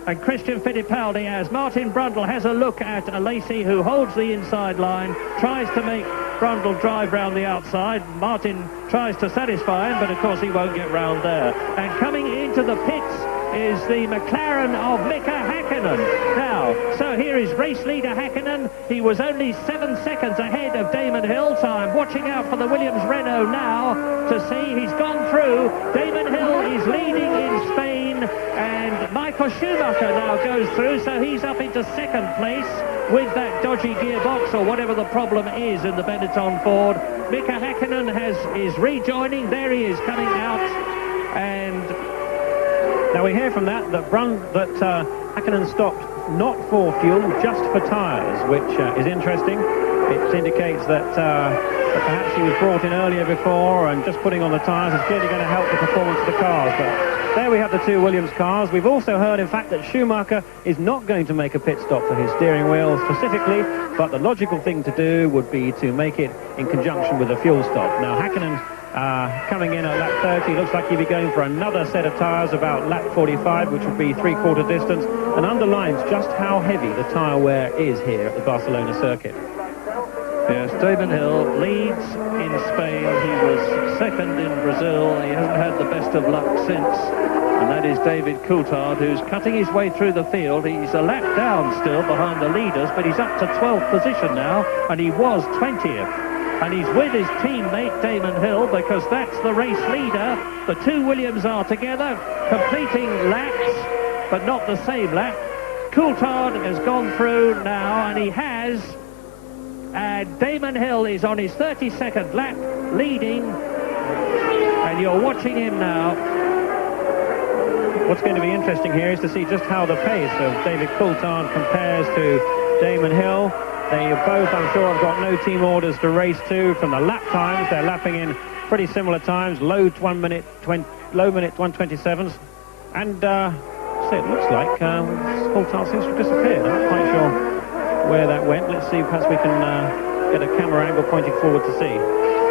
And Christian Fittipaldi, as Martin Brundle has a look at Alesi, who holds the inside line, tries to make Brundle drive round the outside. Martin tries to satisfy him, but of course he won't get round there. And coming into the pits is the McLaren of Mika Häkkinen. Now, so here is race leader Häkkinen. He was only 7 seconds ahead of Damon Hill, so I'm watching out for the Williams Renault now to see. He's gone through. Damon Hill is leading in Spain, and Michael Schumacher now goes through, so he's up into 2nd place with that dodgy gearbox or whatever the problem is in the Benetton Ford. Mika Häkkinen is rejoining. There he is coming out, and now we hear from that Häkkinen stopped not for fuel, just for tyres, which is interesting. It indicates that perhaps he was brought in earlier before, and just putting on the tyres is clearly going to help the performance of the cars. But there we have the 2 Williams cars. We've also heard, in fact, that Schumacher is not going to make a pit stop for his steering wheel specifically, but the logical thing to do would be to make it in conjunction with a fuel stop. Now, Häkkinen coming in at lap 30, looks like he'll be going for another set of tyres about lap 45, which would be 3/4 distance, and underlines just how heavy the tyre wear is here at the Barcelona circuit. Yes, Damon Hill leads in Spain. He was 2nd in Brazil. He hasn't had the best of luck since. And that is David Coulthard, who's cutting his way through the field. He's a lap down still behind the leaders, but he's up to 12th position now, and he was 20th. And he's with his teammate Damon Hill, because that's the race leader. The 2 Williams are together, completing laps, but not the same lap. Coulthard has gone through now, and he has. And Damon Hill is on his 32nd lap, leading. And you're watching him now. What's going to be interesting here is to see just how the pace of David Coulthard compares to Damon Hill. They both, I'm sure, have got no team orders to race to. From the lap times, they're lapping in pretty similar times, low minute 1:27s. And so it looks like Coulthard seems to have disappeared. I'm not quite sure where that went. Let's see, perhaps we can get a camera angle pointing forward to see.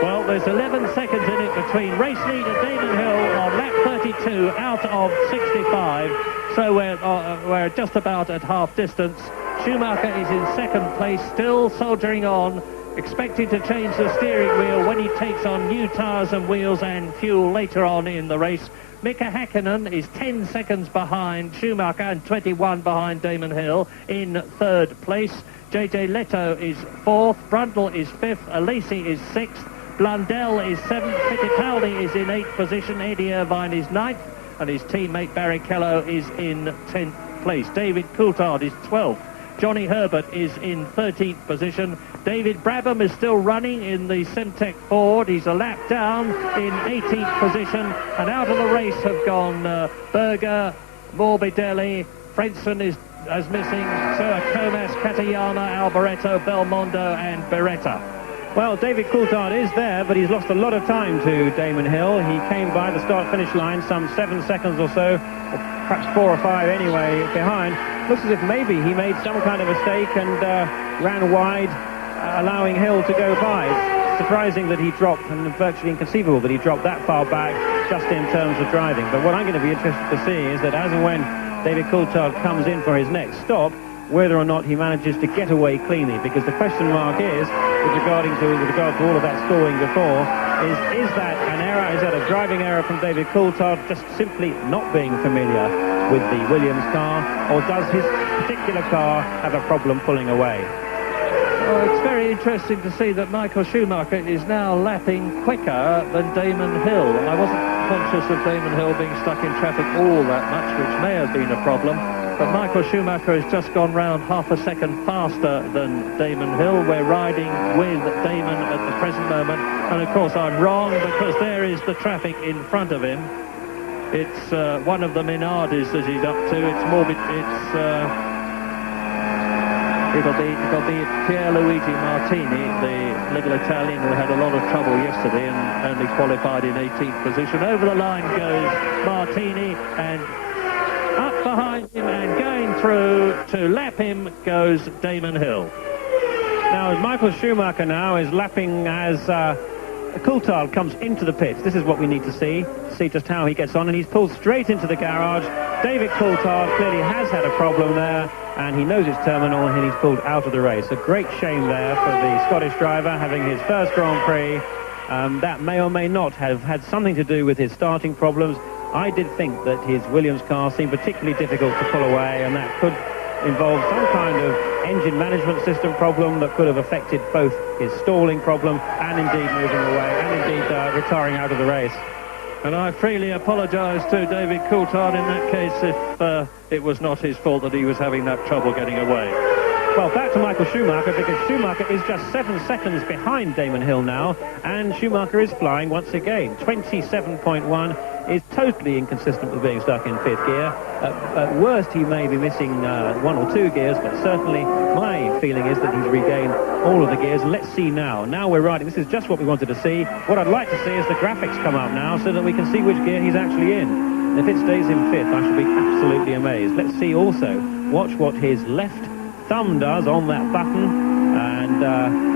Well, there's 11 seconds in it between race leader Damon Hill on lap 32 out of 65. So we're just about at half distance. Schumacher is in 2nd place, still soldiering on, expected to change the steering wheel when he takes on new tyres and wheels and fuel later on in the race. Mika Häkkinen is 10 seconds behind Schumacher and 21 behind Damon Hill in 3rd place. JJ Leto is 4th, Brundle is 5th, Alesi is 6th, Blundell is 7th, Fittipaldi is in 8th position, Eddie Irvine is 9th, and his teammate Barrichello is in 10th place. David Coulthard is 12th. Johnny Herbert is in 13th position. David Brabham is still running in the Semtech Ford. He's a lap down in 18th position. And out of the race have gone Berger, Morbidelli, Frentzen is missing, Sir Comas, Katayama, Alboreto, Belmondo and Beretta. Well, David Coulthard is there, but he's lost a lot of time to Damon Hill. He came by the start-finish line some 7 seconds or so, or perhaps 4 or 5 anyway, behind. Looks as if maybe he made some kind of mistake and ran wide, allowing Hill to go by. It's surprising that he dropped, and virtually inconceivable that he dropped that far back just in terms of driving. But what I'm going to be interested to see is that as and when David Coulthard comes in for his next stop, whether or not he manages to get away cleanly, because the question mark is, with regard to all of that stalling before, is that an error, is that a driving error from David Coulthard, just simply not being familiar with the Williams car, or does his particular car have a problem pulling away? Well, it's very interesting to see that Michael Schumacher is now lapping quicker than Damon Hill. I wasn't conscious of Damon Hill being stuck in traffic all that much, which may have been a problem. But Michael Schumacher has just gone round half a second faster than Damon Hill. We're riding with Damon at the present moment. And, of course, I'm wrong, because there is the traffic in front of him. It's one of the Minardis that he's up to. It's Morbid. It'll be Pierluigi Martini, the little Italian who had a lot of trouble yesterday and only qualified in 18th position. Over the line goes Martini, and up behind him and going through to lap him goes Damon Hill. Now, Michael Schumacher now is lapping as Coulthard comes into the pits. This is what we need to see just how he gets on, and he's pulled straight into the garage. David Coulthard clearly has had a problem there, and he knows it's terminal, and he's pulled out of the race. A great shame there for the Scottish driver having his first Grand Prix. That may or may not have had something to do with his starting problems. I did think that his Williams car seemed particularly difficult to pull away, and that could involve some kind of engine management system problem that could have affected both his stalling problem and indeed moving away and indeed retiring out of the race. And I freely apologise to David Coulthard in that case if it was not his fault that he was having that trouble getting away. Well, back to Michael Schumacher, because Schumacher is just 7 seconds behind Damon Hill now, and Schumacher is flying once again. 27.1 is totally inconsistent with being stuck in 5th gear. At worst, he may be missing 1 or 2 gears, but certainly my feeling is that he's regained all of the gears. Let's see now. Now we're riding. This is just what we wanted to see. What I'd like to see is the graphics come up now so that we can see which gear he's actually in. If it stays in 5th, I shall be absolutely amazed. Let's see also, watch what his left thumb does on that button, and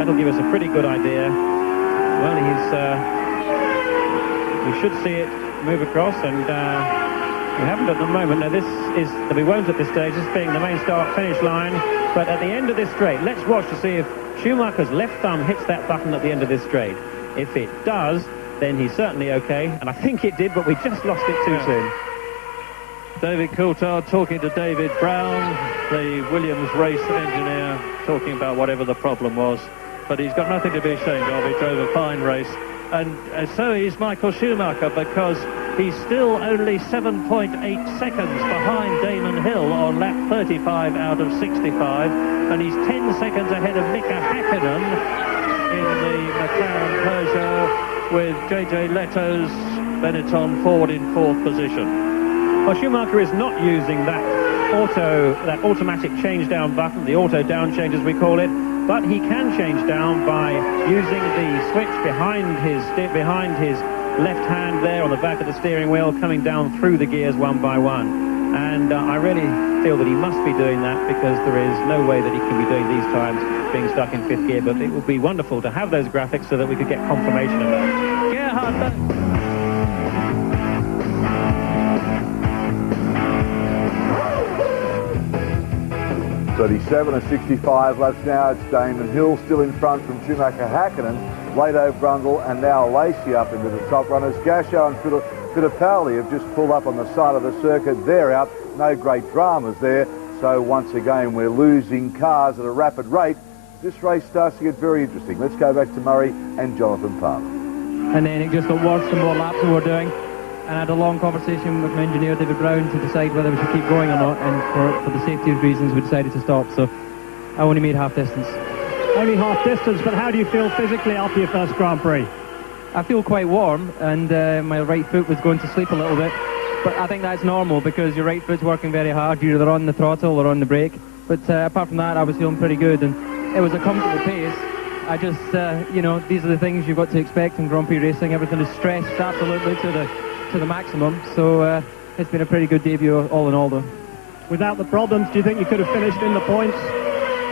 that'll give us a pretty good idea. Well, we should see it move across, and we haven't at the moment. Now, we won't at this stage, this being the main start-finish line, but at the end of this straight, let's watch to see if Schumacher's left thumb hits that button at the end of this straight. If it does, then he's certainly okay, and I think it did, but we just lost it too soon. David Coulthard talking to David Brown, the Williams race engineer, talking about whatever the problem was. But he's got nothing to be ashamed of. He drove a fine race. And so is Michael Schumacher, because he's still only 7.8 seconds behind Damon Hill on lap 35 out of 65. And he's 10 seconds ahead of Mika Häkkinen in the McLaren Peugeot, with JJ Leto's Benetton Ford in 4th position. Well, Schumacher is not using that automatic change down button, the auto down change as we call it, but he can change down by using the switch behind his left hand there on the back of the steering wheel, coming down through the gears one by one. And I really feel that he must be doing that, because there is no way that he can be doing these times being stuck in 5th gear. But it would be wonderful to have those graphics so that we could get confirmation of that. Gerhard. 37 and 65 laps now. It's Damon Hill still in front from Schumacher, Häkkinen, Lato, Brundle, and now Lacey up into the top runners. Gasho and Fittipaldi have just pulled up on the side of the circuit. They're out. No great dramas there. So once again, we're losing cars at a rapid rate. This race starts to get very interesting. Let's go back to Murray and Jonathan Palmer. And then it just got worse the more laps we were doing. And I had a long conversation with my engineer, David Brown, to decide whether we should keep going or not. And for the safety of reasons, we decided to stop. So I only made half distance. Only half distance, but how do you feel physically after your first Grand Prix? I feel quite warm, and my right foot was going to sleep a little bit. But I think that's normal, because your right foot's working very hard. You're either on the throttle or on the brake. But apart from that, I was feeling pretty good, and it was a comfortable pace. I just, you know, these are the things you've got to expect in Grand Prix racing. Everything is stressed absolutely to the maximum. So it's been a pretty good debut all in all, though. Without the problems, do you think you could have finished in the points?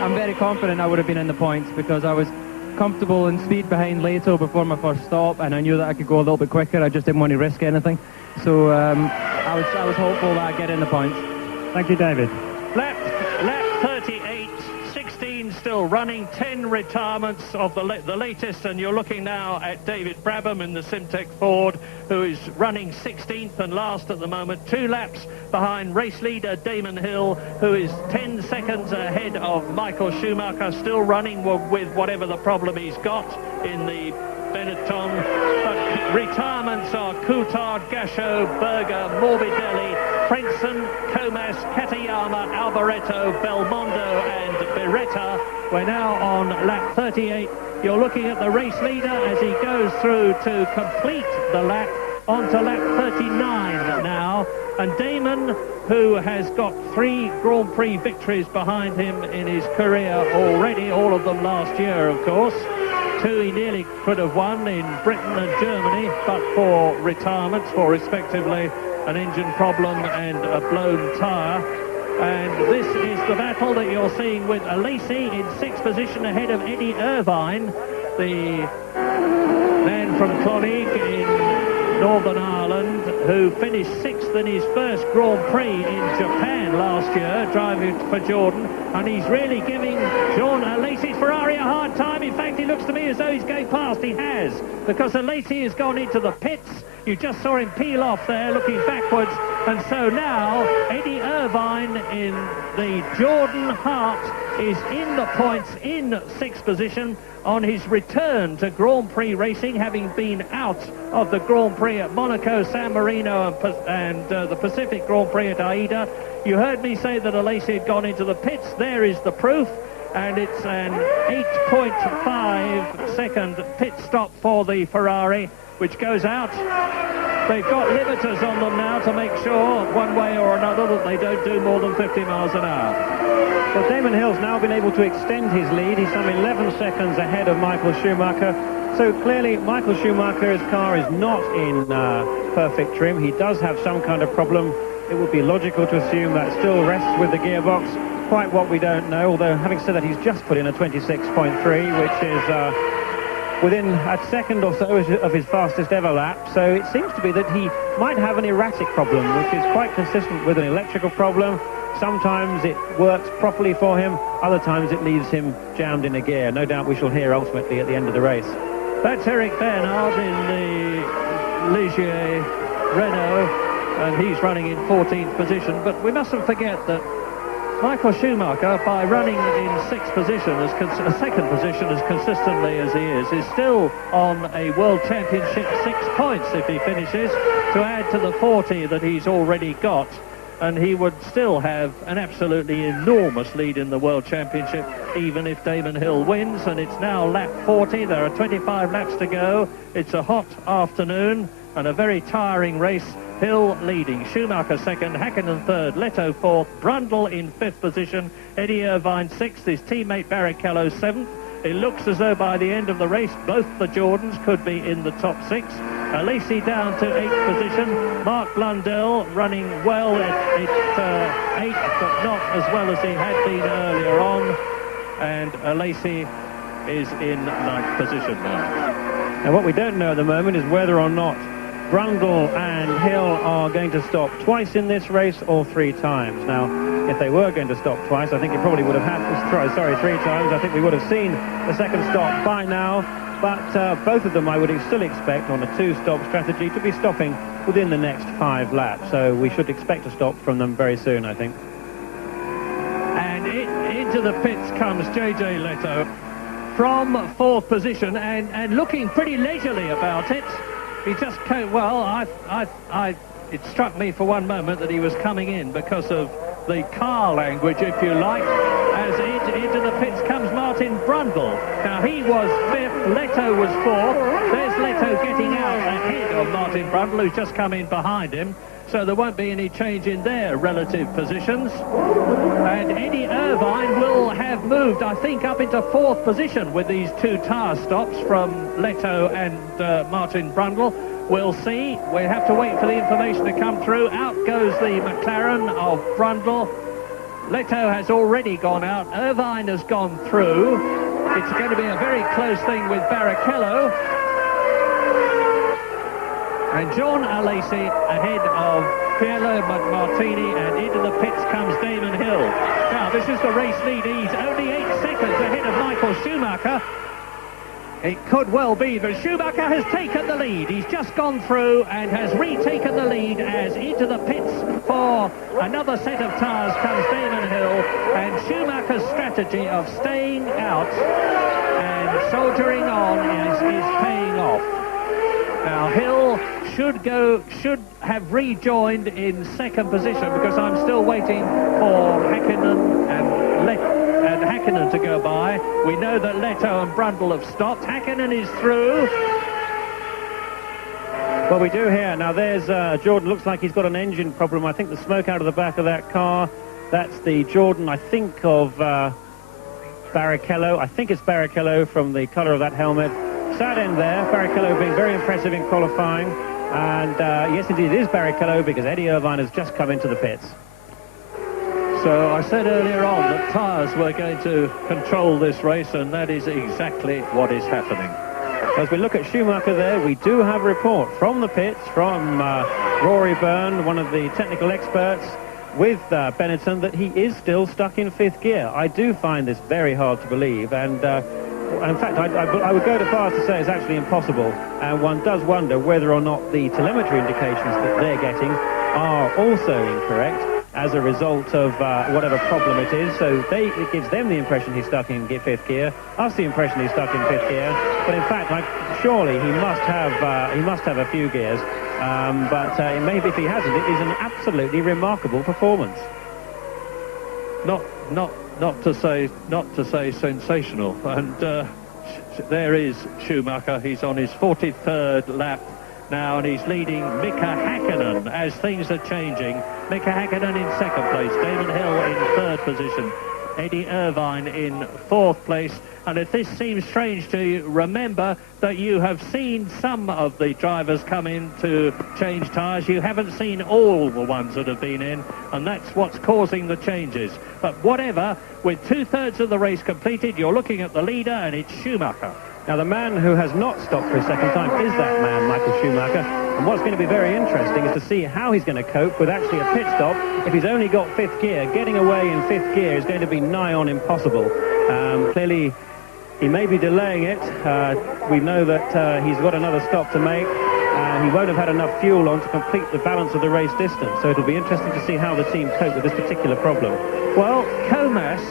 I'm very confident I would have been in the points, because I was comfortable in speed behind Lato before my first stop, and I knew that I could go a little bit quicker. I just didn't want to risk anything. So I was hopeful that I'd get in the points. Thank you, David. Lap 38. still running. 10 retirements of the latest, and you're looking now at David Brabham in the Simtek Ford, who is running 16th and last at the moment, 2 laps behind race leader Damon Hill, who is 10 seconds ahead of Michael Schumacher, still running with whatever the problem he's got in the Benetton. But retirements are Coulthard, Gachot, Berger, Morbidelli, Frentzen, Comas, Katayama, Alboreto, Belmondo and Beretta. We're now on lap 38. You're looking at the race leader as he goes through to complete the lap, onto lap 39 now. And Damon, who has got 3 Grand Prix victories behind him in his career already, all of them last year, of course. 2 he nearly could have won in Britain and Germany, but for retirements, for respectively an engine problem and a blown tyre. And this is the battle that you're seeing with Alesi in 6th position ahead of Eddie Irvine, the man from Clonigh in Northern Ireland, who finished 6th in his first Grand Prix in Japan last year, driving for Jordan, and he's really giving Jean Alesi's Ferrari a hard time. In fact, it looks to me as though he's going past. He has, because Alesi has gone into the pits. You just saw him peel off there, looking backwards, and so now Eddie Irvine in the Jordan Hart is in the points in 6th position on his return to Grand Prix racing, having been out of the Grand Prix at Monaco, San Marino and the Pacific Grand Prix at Aida. You heard me say that Alesi had gone into the pits. There is the proof, and it's an 8.5 second pit stop for the Ferrari, which goes out. They've got limiters on them now to make sure, one way or another, that they don't do more than 50 miles an hour. Well, Damon Hill's now been able to extend his lead. He's some 11 seconds ahead of Michael Schumacher. So clearly, Michael Schumacher's car is not in perfect trim. He does have some kind of problem. It would be logical to assume that still rests with the gearbox. Quite what we don't know, although having said that, he's just put in a 26.3, which is within a second or so of his fastest ever lap. So it seems to be that he might have an erratic problem, which is quite consistent with an electrical problem. Sometimes it works properly for him, other times it leaves him jammed in a gear. No doubt we shall hear ultimately at the end of the race. That's Eric Bernard in the Ligier Renault, and he's running in 14th position. But we mustn't forget that Michael Schumacher, by running in 6th position, second position as consistently as he is still on a World Championship 6 points if he finishes, to add to the 40 that he's already got. And he would still have an absolutely enormous lead in the World Championship, even if Damon Hill wins. And it's now lap 40. There are 25 laps to go. It's a hot afternoon and a very tiring race. Hill leading, Schumacher second, Hakkinen third, Leto fourth, Brundle in 5th position, Eddie Irvine 6th, his teammate Barrichello 7th. It looks as though by the end of the race, both the Jordans could be in the top 6. Alesi down to 8th position. Mark Blundell running well at 8th, but not as well as he had been earlier on. And Alesi is in 9th position now. Now, what we don't know at the moment is whether or not Brundle and Hill are going to stop twice in this race or 3 times. Now, if they were going to stop twice, I think it probably would have happened. Sorry, 3 times. I think we would have seen the second stop by now. But both of them I would still expect on a 2-stop strategy to be stopping within the next 5 laps. So we should expect a stop from them very soon, I think. And into the pits comes JJ Leto from 4th position and looking pretty leisurely about it. He just came, well, it struck me for one moment that he was coming in because of the car language, if you like, as into the pits comes Martin Brundle. Now, he was 5th, Leto was 4th. There's Leto getting out ahead of Martin Brundle, who's just come in behind him. So there won't be any change in their relative positions. And Eddie Irvine will have moved, I think, up into 4th position with these 2 tyre stops from Leto and Martin Brundle. We'll see. We have to wait for the information to come through. Out goes the McLaren of Brundle. Leto has already gone out. Irvine has gone through. It's going to be a very close thing with Barrichello. And John Alesi ahead of Piero Martini, and into the pits comes Damon Hill. Now, this is the race lead. He's only 8 seconds ahead of Michael Schumacher. It could well be, but Schumacher has taken the lead. He's just gone through and has retaken the lead as into the pits for another set of tyres comes Damon Hill, and Schumacher's strategy of staying out and soldiering on is paying off. Now, Hill should have rejoined in second position, because I'm still waiting for Häkkinen and Häkkinen to go by. We know that Leto and Brundle have stopped. Häkkinen is through. Well, we do here. Now, there's Jordan. Looks like he's got an engine problem. I think the smoke out of the back of that car. That's the Jordan, I think, of Barrichello. I think it's Barrichello from the colour of that helmet. Sad end there. Barrichello being very impressive in qualifying. And yes, indeed, it is Barrichello, because Eddie Irvine has just come into the pits. So I said earlier on that tyres were going to control this race, and that is exactly what is happening. As we look at Schumacher there, we do have a report from the pits from Rory Byrne, one of the technical experts, with Benetton, that he is still stuck in 5th gear. I do find this very hard to believe, and in fact, I would go so far as to say it's actually impossible, and one does wonder whether or not the telemetry indications that they're getting are also incorrect as a result of whatever problem it is. So it gives them the impression he's stuck in 5th gear, us the impression he's stuck in 5th gear, but in fact, surely he must have a few gears, but maybe if he hasn't, it is an absolutely remarkable performance. Not to say sensational. And there is Schumacher. He's on his 43rd lap now, and he's leading Mika Häkkinen as things are changing. Mika Häkkinen in 2nd place, Damon Hill in 3rd position, Eddie Irvine in 4th place. And if this seems strange to you, remember that you have seen some of the drivers come in to change tyres. You haven't seen all the ones that have been in, and that's what's causing the changes. But whatever, with 2/3 of the race completed, you're looking at the leader, and it's Schumacher. Now, the man who has not stopped for a second time is that man, Michael Schumacher. And what's going to be very interesting is to see how he's going to cope with actually a pit stop. If he's only got 5th gear, getting away in 5th gear is going to be nigh on impossible. Clearly, he may be delaying it. We know that he's got another stop to make. He won't have had enough fuel on to complete the balance of the race distance. So it'll be interesting to see how the team cope with this particular problem. Well, Comas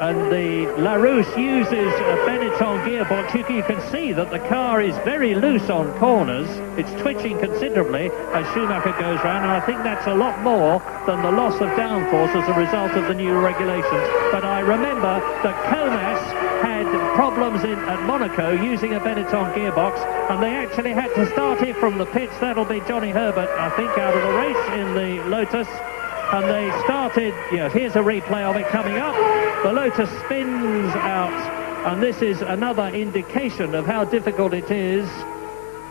and the LaRouche uses a Benetton gearbox. You can see that the car is very loose on corners. It's twitching considerably as Schumacher goes round, and I think that's a lot more than the loss of downforce as a result of the new regulations. But I remember that Comas had problems at Monaco using a Benetton gearbox, and they actually had to start it from the pits. That'll be Johnny Herbert, I think, out of the race in the Lotus. And they started, yes, here's a replay of it coming up. The Lotus spins out, and this is another indication of how difficult it is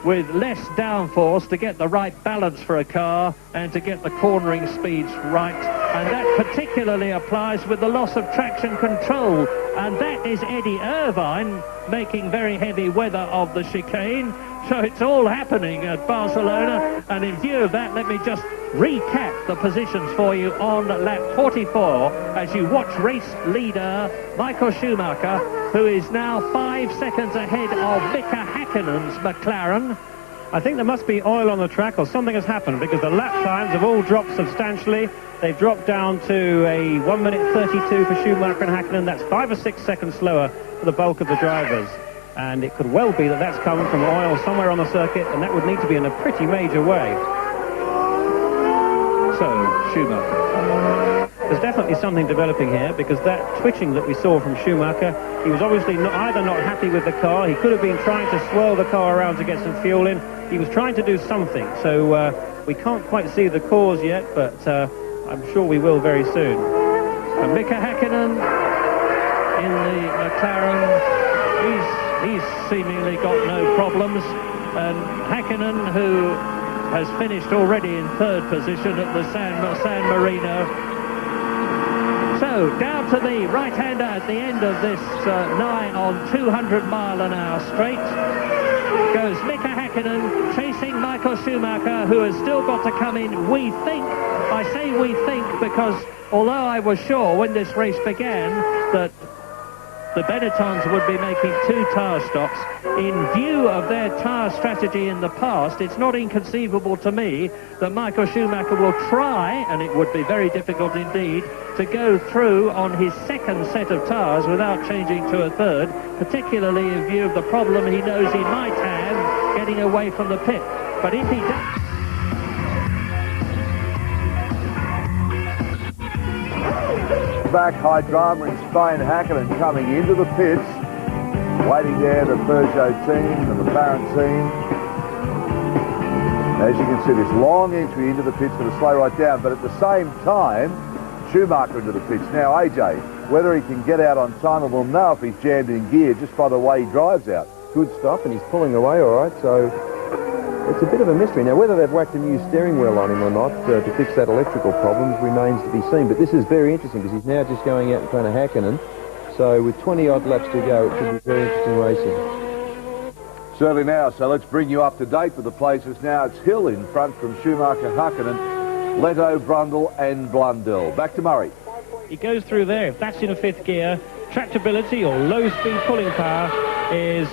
with less downforce to get the right balance for a car and to get the cornering speeds right. And that particularly applies with the loss of traction control. And that is Eddie Irvine making very heavy weather of the chicane. So it's all happening at Barcelona. And in view of that, let me just recap the positions for you on lap 44 as you watch race leader Michael Schumacher, who is now 5 seconds ahead of Mika Häkkinen's McLaren. I think there must be oil on the track, or something has happened, because the lap times have all dropped substantially. They've dropped down to a 1 minute 32 for Schumacher and Häkkinen. That's 5 or 6 seconds slower for the bulk of the drivers. And it could well be that that's coming from oil somewhere on the circuit, and that would need to be in a pretty major way. So, Schumacher. There's definitely something developing here, because that twitching that we saw from Schumacher, he was obviously either not happy with the car, he could have been trying to swirl the car around to get some fuel in, he was trying to do something. So we can't quite see the cause yet, but I'm sure we will very soon. And Mika Häkkinen in the McLaren, he's seemingly got no problems. And Häkkinen, who has finished already in 3rd position at the San Marino. So, down to the right-hander at the end of this nigh on 200-mile-an-hour straight goes Mika Mika Häkkinen chasing Michael Schumacher, who has still got to come in. We think, I say we think, because although I was sure when this race began that the Benettons would be making 2 tyre stops, in view of their tyre strategy in the past, it's not inconceivable to me that Michael Schumacher will try, and it would be very difficult indeed, to go through on his second set of tyres without changing to a third, particularly in view of the problem he knows he might have getting away from the pit. But if he does... Back, high drama in Spain. Häkkinen coming into the pits, waiting there, the Peugeot team, the McLaren team. As you can see, this long entry into the pits for the slow right down, but at the same time, Schumacher into the pits. Now, AJ, whether he can get out on time, and we'll know if he's jammed in gear just by the way he drives out. Good stop, and he's pulling away all right, so it's a bit of a mystery. Now, whether they've whacked a new steering wheel on him or not to fix that electrical problem remains to be seen. But this is very interesting because he's now just going out in front of Häkkinen. So with 20-odd laps to go, it should be very interesting racing. Certainly now, so let's bring you up to date with the places now. It's Hill in front from Schumacher, Häkkinen, Leto, Brundle and Blundell. Back to Murray. He goes through there. If that's in 5th gear, tractability or low-speed pulling power is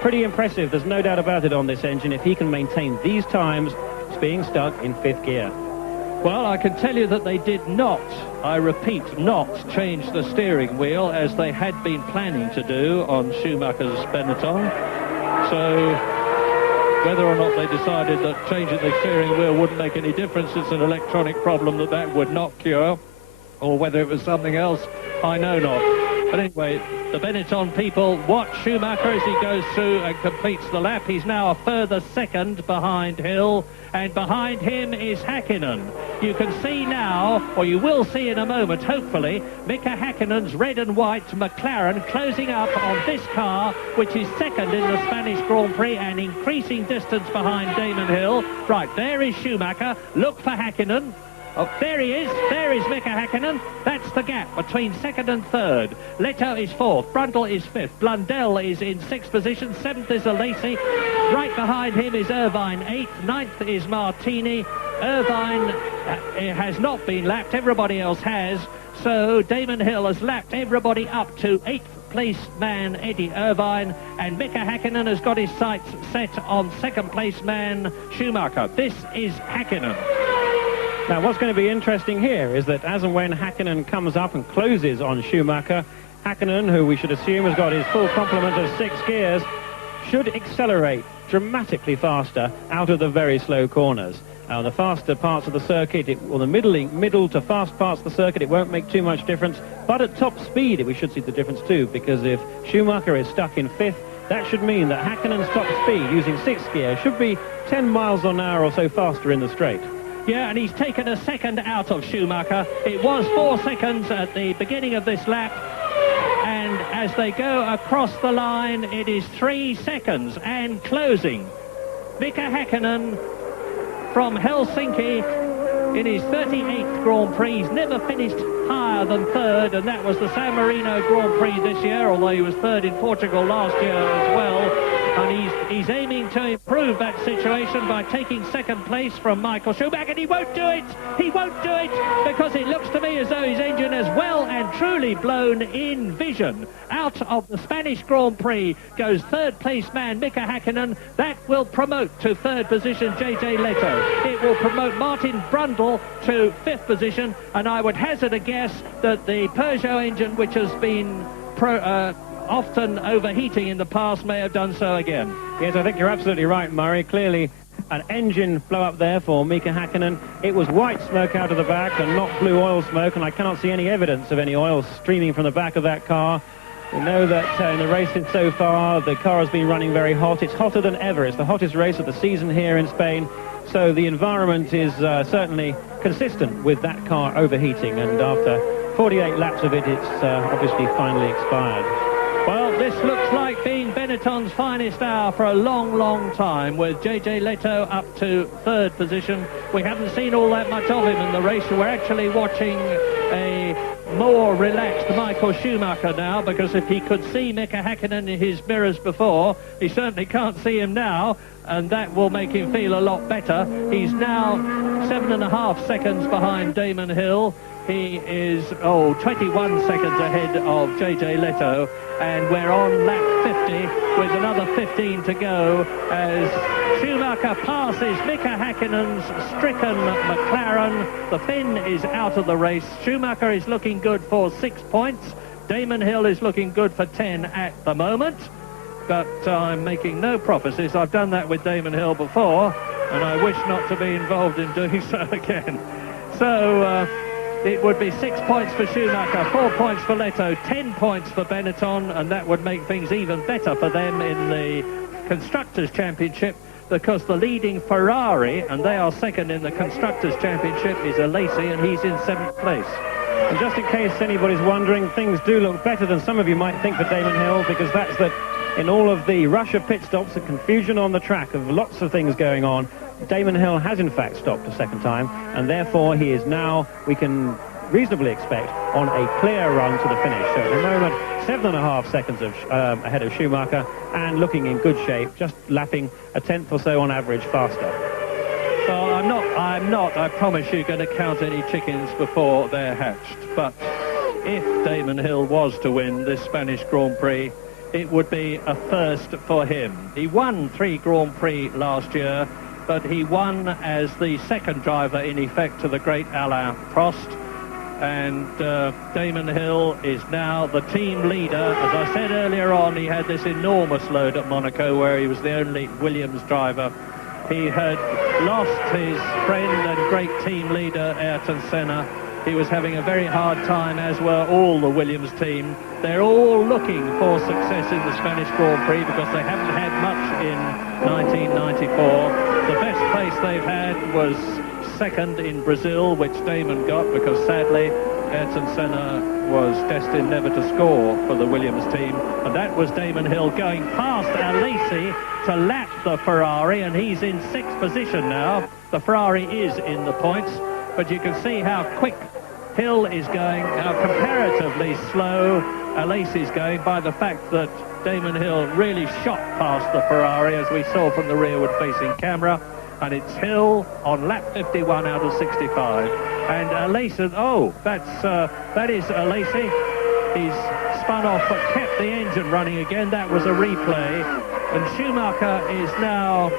pretty impressive. There's no doubt about it on this engine if he can maintain these times being stuck in 5th gear. Well, I can tell you that they did not, I repeat, not change the steering wheel as they had been planning to do on Schumacher's Benetton. So whether or not they decided that changing the steering wheel wouldn't make any difference, it's an electronic problem that would not cure, or whether it was something else, I know not. But anyway, the Benetton people watch Schumacher as he goes through and completes the lap. He's now a further second behind Hill, and behind him is Häkkinen. You can see now, or you will see in a moment, hopefully, Mika Häkkinen's red and white McLaren closing up on this car, which is second in the Spanish Grand Prix and increasing distance behind Damon Hill. Right, there is Schumacher. Look for Häkkinen. Oh, there he is. There is Mika Häkkinen. That's the gap between second and third. Leto is 4th. Brundle is 5th. Blundell is in 6th position. 7th is Alesi. Right behind him is Irvine 8th. 9th is Martini. Irvine has not been lapped. Everybody else has. So Damon Hill has lapped everybody up to 8th place man Eddie Irvine, and Mika Häkkinen has got his sights set on 2nd place man Schumacher. This is Häkkinen. Now, what's going to be interesting here is that as and when Häkkinen comes up and closes on Schumacher, Häkkinen, who we should assume has got his full complement of 6 gears, should accelerate dramatically faster out of the very slow corners. Now, the faster parts of the circuit, or the middle to fast parts of the circuit, it won't make too much difference. But at top speed, we should see the difference too, because if Schumacher is stuck in 5th, that should mean that Häkkinen's top speed using 6th gear should be 10 miles an hour or so faster in the straight. Yeah, and he's taken a second out of Schumacher. It was 4 seconds at the beginning of this lap. And as they go across the line, it is 3 seconds and closing. Mika Häkkinen from Helsinki in his 38th Grand Prix. He's never finished higher than 3rd, and that was the San Marino Grand Prix this year, although he was 3rd in Portugal last year as well. And he's aiming to improve that situation by taking 2nd place from Michael Schumacher, and he won't do it! He won't do it, because it looks to me as though his engine has well and truly blown in vision. Out of the Spanish Grand Prix goes 3rd place man Mika Häkkinen. That will promote to 3rd position JJ Leto. It will promote Martin Brundle to 5th position, and I would hazard a guess that the Peugeot engine, which has been often overheating in the past, may have done so again. Yes, I think you're absolutely right, Murray. Clearly an engine blow up there for Mika Häkkinen. It was white smoke out of the back and not blue oil smoke, and I cannot see any evidence of any oil streaming from the back of that car. We know that in the races so far, the car has been running very hot. It's hotter than ever. It's the hottest race of the season here in Spain. So the environment is certainly consistent with that car overheating. And after 48 laps of it, it's obviously finally expired. Well, this looks like being Benetton's finest hour for a long, long time, with JJ Leto up to 3rd position. We haven't seen all that much of him in the race. We're actually watching a more relaxed Michael Schumacher now, because if he could see Mika Häkkinen in his mirrors before, he certainly can't see him now, and that will make him feel a lot better. He's now 7.5 seconds behind Damon Hill. He is, 21 seconds ahead of JJ Leto, and we're on lap 50 with another 15 to go as Schumacher passes Mika Häkkinen's stricken McLaren. The Finn is out of the race. Schumacher is looking good for 6 points. Damon Hill is looking good for 10 at the moment, but I'm making no prophecies. I've done that with Damon Hill before, and I wish not to be involved in doing so again. So, it would be 6 points for Schumacher, 4 points for Leto, 10 points for Benetton, and that would make things even better for them in the Constructors' Championship, because the leading Ferrari, and they are second in the Constructors' Championship, is Alesi, and he's in 7th place. And just in case anybody's wondering, things do look better than some of you might think for Damon Hill, because that's that in all of the rush of pit stops and confusion on the track of lots of things going on, Damon Hill has in fact stopped a second time, and therefore he is now, we can reasonably expect, on a clear run to the finish. So at the moment, 7.5 seconds ahead of Schumacher, and looking in good shape, just lapping a tenth or so on average faster. Well, I'm not, I promise you, going to count any chickens before they're hatched. But if Damon Hill was to win this Spanish Grand Prix, it would be a first for him. He won 3 Grand Prix last year, but he won as the second driver, in effect, to the great Alain Prost. And Damon Hill is now the team leader. As I said earlier on, he had this enormous load at Monaco, where he was the only Williams driver. He had lost his friend and great team leader, Ayrton Senna. He was having a very hard time, as were all the Williams team. They're all looking for success in the Spanish Grand Prix, because they haven't had much in 1994. The best place they've had was second in Brazil, which Damon got, because sadly Ayrton Senna was destined never to score for the Williams team. And that was Damon Hill going past Alesi to lap the Ferrari, and he's in 6th position now. The Ferrari is in the points, but you can see how quick Hill is going, how comparatively slow Alesi's going, by the fact that Damon Hill really shot past the Ferrari, as we saw from the rearward facing camera. And it's Hill on lap 51 out of 65. And Alesi, that is Alesi. He's spun off but kept the engine running again. That was a replay. And Schumacher is now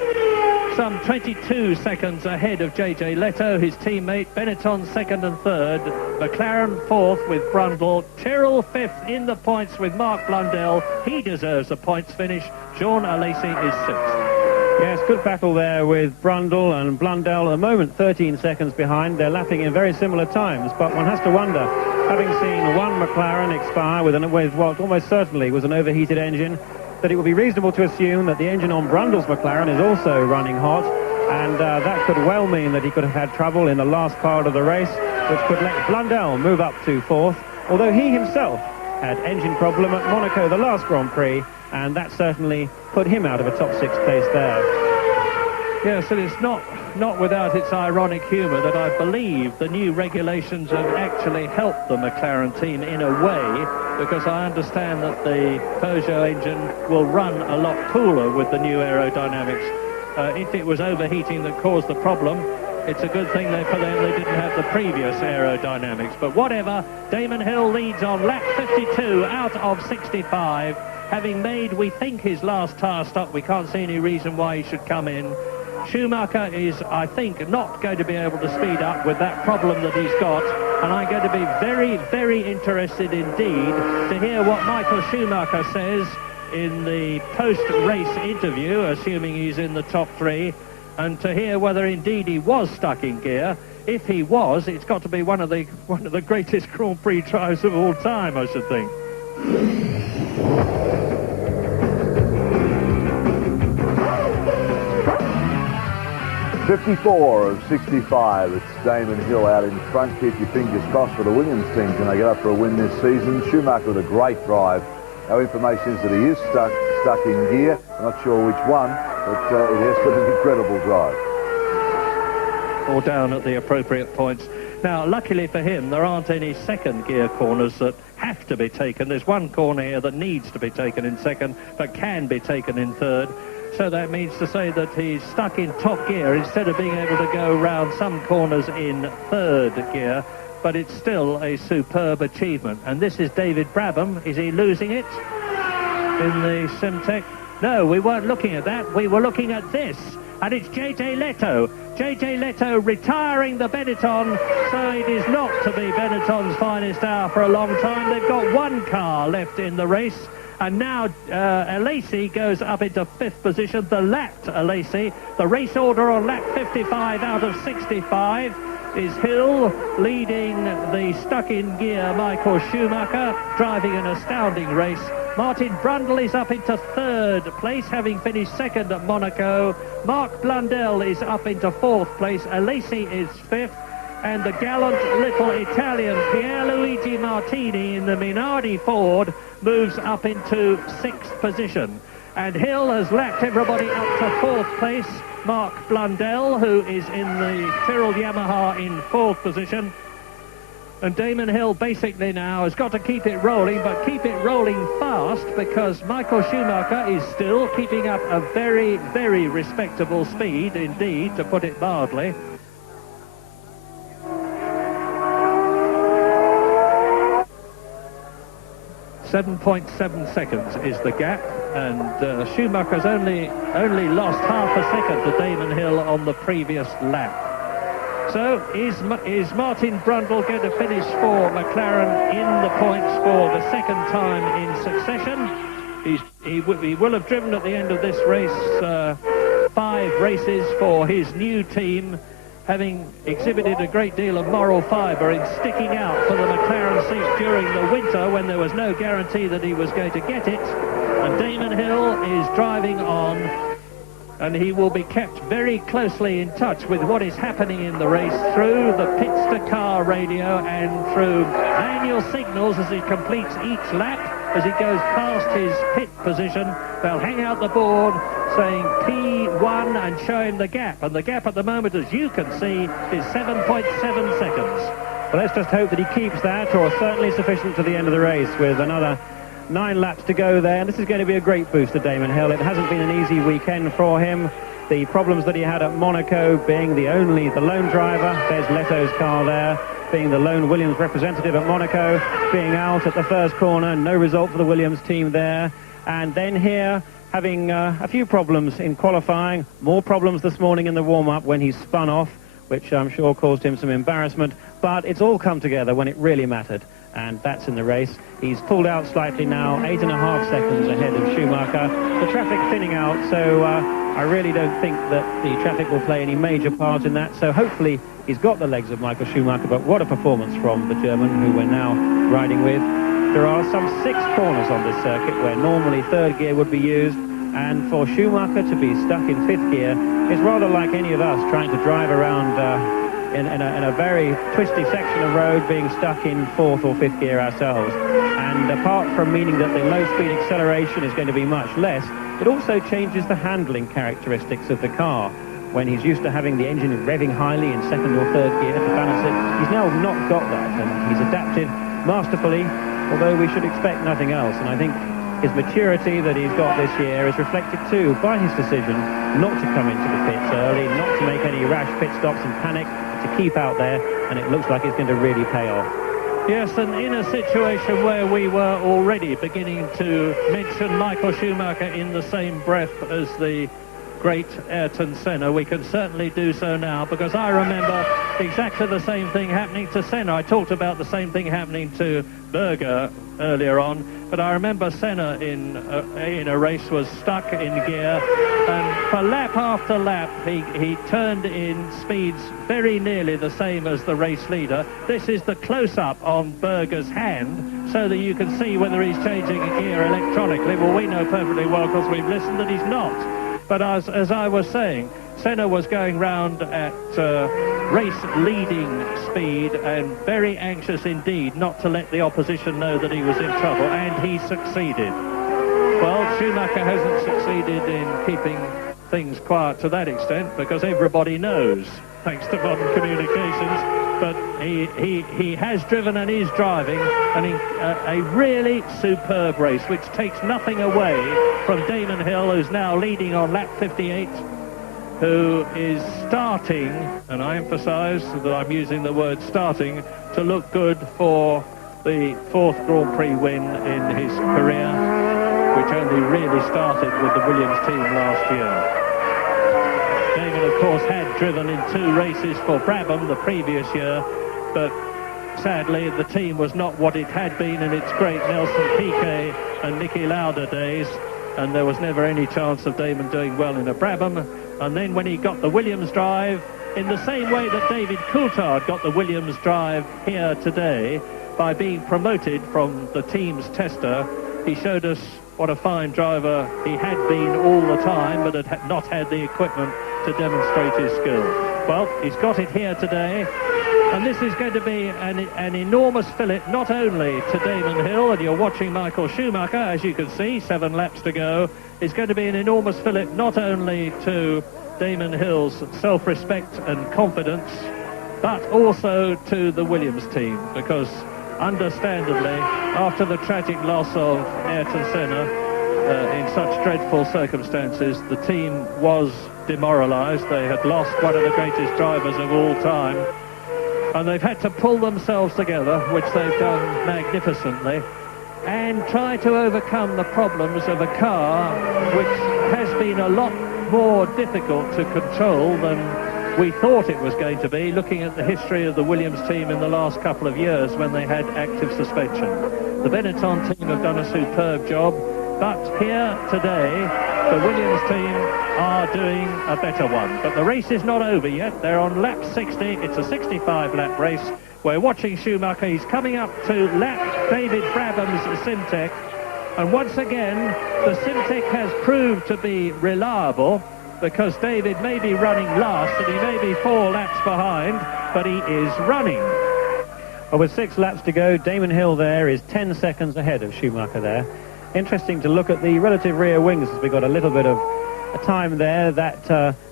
some 22 seconds ahead of JJ Leto, his teammate. Benetton 2nd and 3rd. McLaren 4th with Brundle. Tyrrell 5th in the points with Mark Blundell. He deserves a points finish. Jean Alesi is 6th. Yes, good battle there with Brundle and Blundell. At the moment, 13 seconds behind. They're lapping in very similar times, but one has to wonder, having seen one McLaren expire with what almost certainly was an overheated engine, that it would be reasonable to assume that the engine on Brundle's McLaren is also running hot, and that could well mean that he could have had trouble in the last part of the race, which could let Blundell move up to 4th, although he himself had engine problem at Monaco the last Grand Prix, and that certainly put him out of a top 6 place there. Yes, and it's not without its ironic humour that I believe the new regulations have actually helped the McLaren team in a way, because I understand that the Peugeot engine will run a lot cooler with the new aerodynamics. If it was overheating that caused the problem, it's a good thing for them they didn't have the previous aerodynamics. But whatever, Damon Hill leads on lap 52 out of 65, having made, we think, his last tyre stop. We can't see any reason why he should come in. Schumacher is, I think, not going to be able to speed up with that problem that he's got, and I'm going to be very, very interested indeed to hear what Michael Schumacher says in the post-race interview, assuming he's in the top 3, and to hear whether indeed he was stuck in gear. If he was, it's got to be one of the greatest Grand Prix drives of all time, I should think. 54 of 65. It's Damon Hill out in front. Keep your fingers crossed for the Williams team. Can they get up for a win this season? Schumacher with a great drive. Our information is that he is stuck in gear. I'm not sure which one, but it has been an incredible drive. or down at the appropriate points. Now, luckily for him, there aren't any second gear corners that have to be taken. There's one corner here that needs to be taken in second, but can be taken in third. So that means to say that he's stuck in top gear instead of being able to go round some corners in third gear. But it's still a superb achievement. And this is David Brabham. Is he losing it in the Simtek? No, we weren't looking at that. We were looking at this. And it's JJ Leto. JJ Leto retiring the Benetton, so it is not to be Benetton's finest hour for a long time. They've got one car left in the race, and now Alesi goes up into 5th position, the lapped Alesi. The race order on lap 55 out of 65 is Hill leading the stuck-in gear Michael Schumacher, driving an astounding race. Martin Brundle is up into 3rd place, having finished 2nd at Monaco. Mark Blundell is up into 4th place. Alesi is 5th. And the gallant little Italian Pierluigi Martini in the Minardi Ford moves up into 6th position. And Hill has lapped everybody up to 4th place. Mark Blundell, who is in the Tyrrell Yamaha in 4th position. And Damon Hill basically now has got to keep it rolling, but keep it rolling fast, because Michael Schumacher is still keeping up a very, very respectable speed indeed, to put it mildly. .7 seconds is the gap, and Schumacher's only lost half a second to Damon Hill on the previous lap. So is Martin Brundle going to finish for McLaren in the points for the 2nd time in succession? He will have driven at the end of this race 5 races for his new team, having exhibited a great deal of moral fibre in sticking out for the McLaren seat during the winter when there was no guarantee that he was going to get it. And Damon Hill is driving on, and he will be kept very closely in touch with what is happening in the race through the pits-to-car radio and through manual signals as he completes each lap. As he goes past his pit position, they'll hang out the board saying P1 and show him the gap. And the gap at the moment, as you can see, is 7.7 seconds. Well, let's just hope that he keeps that, or certainly sufficient to the end of the race, with another 9 laps to go there. And this is going to be a great boost to Damon Hill. It hasn't been an easy weekend for him. The problems that he had at Monaco, being the lone driver, there's Leto's car there, being the lone Williams representative at Monaco, being out at the first corner, no result for the Williams team there. And then here, having a few problems in qualifying, more problems this morning in the warm-up when he spun off, which I'm sure caused him some embarrassment. But it's all come together when it really mattered, and that's in the race. He's pulled out slightly now, 8.5 seconds ahead of Schumacher. The traffic thinning out, so I really don't think that the traffic will play any major part in that. So hopefully he's got the legs of Michael Schumacher, but what a performance from the German, who we're now riding with. There are some 6 corners on this circuit where normally 3rd gear would be used, and for Schumacher to be stuck in 5th gear is rather like any of us trying to drive around in a very twisty section of road, being stuck in 4th or 5th gear ourselves. And apart from meaning that the low-speed acceleration is going to be much less, it also changes the handling characteristics of the car. When he's used to having the engine revving highly in 2nd or 3rd gear to balance it, he's now not got that, and he's adapted masterfully, although we should expect nothing else. And I think his maturity that he's got this year is reflected too by his decision not to come into the pits early, not to make any rash pit stops and panic, to keep out there, and it looks like it's going to really pay off. Yes, and in a situation where we were already beginning to mention Michael Schumacher in the same breath as the great Ayrton Senna, we can certainly do so now, because I remember exactly the same thing happening to Senna. I talked about the same thing happening to Berger earlier on, but I remember Senna in a race was stuck in gear, and for lap after lap he turned in speeds very nearly the same as the race leader. This is the close-up on Berger's hand, so that you can see whether he's changing a gear electronically. Well, we know perfectly well, because we've listened, that he's not. But as I was saying, Senna was going round at race-leading speed, and very anxious indeed not to let the opposition know that he was in trouble, and he succeeded. Well, Schumacher hasn't succeeded in keeping things quiet to that extent, because everybody knows thanks to modern communications. But he has driven and is driving a really superb race, which takes nothing away from Damon Hill, who's now leading on lap 58, who is starting, and I emphasise that I'm using the word starting, to look good for the 4th Grand Prix win in his career, which only really started with the Williams team last year. Damon, of course, had driven in 2 races for Brabham the previous year, but sadly the team was not what it had been in its great Nelson Piquet and Niki Lauda days, and there was never any chance of Damon doing well in a Brabham. And then when he got the Williams drive, in the same way that David Coulthard got the Williams drive here today, by being promoted from the team's tester, he showed us what a fine driver he had been all the time, but had not had the equipment to demonstrate his skill. Well, he's got it here today, and this is going to be an enormous fillip, not only to Damon Hill, and you're watching Michael Schumacher, as you can see, 7 laps to go. It's going to be an enormous fillip not only to Damon Hill's self-respect and confidence, but also to the Williams team, because understandably, after the tragic loss of Ayrton Senna in such dreadful circumstances, the team was demoralised. They had lost one of the greatest drivers of all time, and they've had to pull themselves together, which they've done magnificently, and try to overcome the problems of a car which has been a lot more difficult to control than we thought it was going to be, looking at the history of the Williams team in the last couple of years when they had active suspension. The Benetton team have done a superb job, but here today, the Williams team are doing a better one. But the race is not over yet. They're on lap 60. It's a 65-lap race. We're watching Schumacher. He's coming up to lap David Brabham's Simtek. And once again, the Simtek has proved to be reliable, because David may be running last and he may be 4 laps behind, but he is running. Well, with 6 laps to go, Damon Hill there is 10 seconds ahead of Schumacher there. Interesting to look at the relative rear wings, as we got a little bit of a time there. That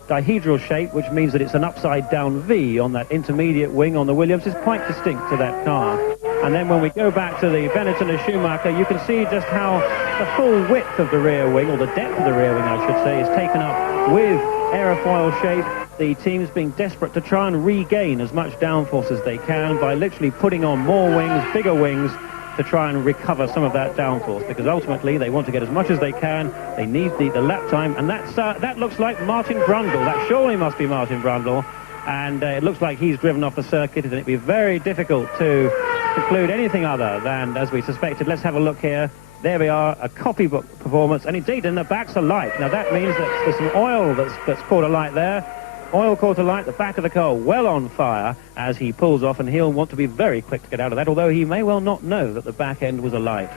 dihedral shape, which means that it's an upside-down V on that intermediate wing on the Williams, is quite distinct to that car. And then when we go back to the Benetton and Schumacher, you can see just how the full width of the rear wing, or the depth of the rear wing, I should say, is taken up with aerofoil shape. The team's being desperate to try and regain as much downforce as they can by literally putting on more wings, bigger wings, to try and recover some of that downforce, because ultimately they want to get as much as they can. They need the lap time, and that looks like Martin Brundle. That surely must be Martin Brundle, and it looks like he's driven off the circuit, and it'd be very difficult to conclude anything other than, as we suspected. Let's have a look here. There we are, a copybook performance, and indeed in the back's alight. Now that means that there's some oil that's caught alight there. Oil caught alight, the back of the car well on fire as he pulls off, and he'll want to be very quick to get out of that, although he may well not know that the back end was alight.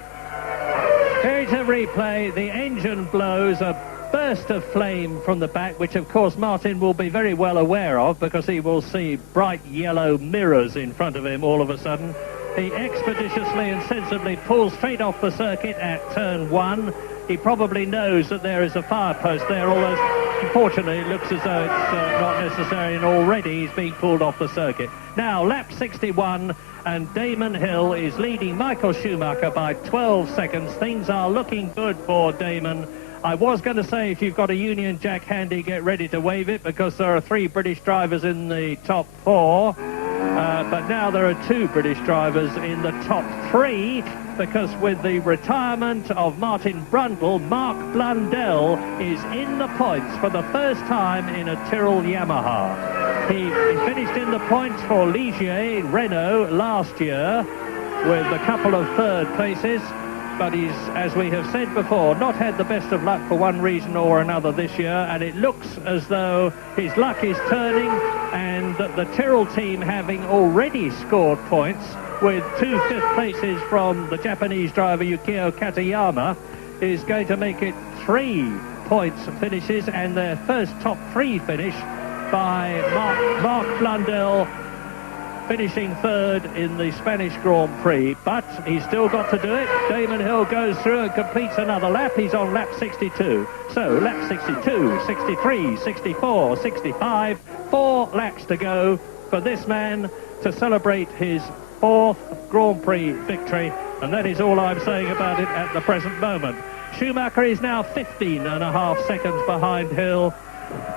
Here's a replay. The engine blows a burst of flame from the back, which of course Martin will be very well aware of, because he will see bright yellow mirrors in front of him all of a sudden. He expeditiously and sensibly pulls straight off the circuit at turn 1. He probably knows that there is a fire post there, although unfortunately it looks as though it's not necessary, and already he's being pulled off the circuit. Now lap 61, and Damon Hill is leading Michael Schumacher by 12 seconds. Things are looking good for Damon. I was going to say, if you've got a Union Jack handy, get ready to wave it, because there are 3 British drivers in the top 4. But now there are 2 British drivers in the top 3, because with the retirement of Martin Brundle, Mark Blundell is in the points for the first time in a Tyrrell Yamaha. He finished in the points for Ligier Renault last year with a couple of 3rd places, but he's, as we have said before, not had the best of luck for one reason or another this year, and it looks as though his luck is turning, and that the Tyrrell team, having already scored points with 2 5th places from the Japanese driver Yukio Katayama, is going to make it 3 points finishes, and their first top 3 finish by Mark Blundell, finishing 3rd in the Spanish Grand Prix. But he's still got to do it. Damon Hill goes through and completes another lap. He's on lap 62. So lap 62, 63, 64, 65, 4 laps to go for this man to celebrate his 4th Grand Prix victory, and that is all I'm saying about it at the present moment. Schumacher is now 15.5 seconds behind Hill,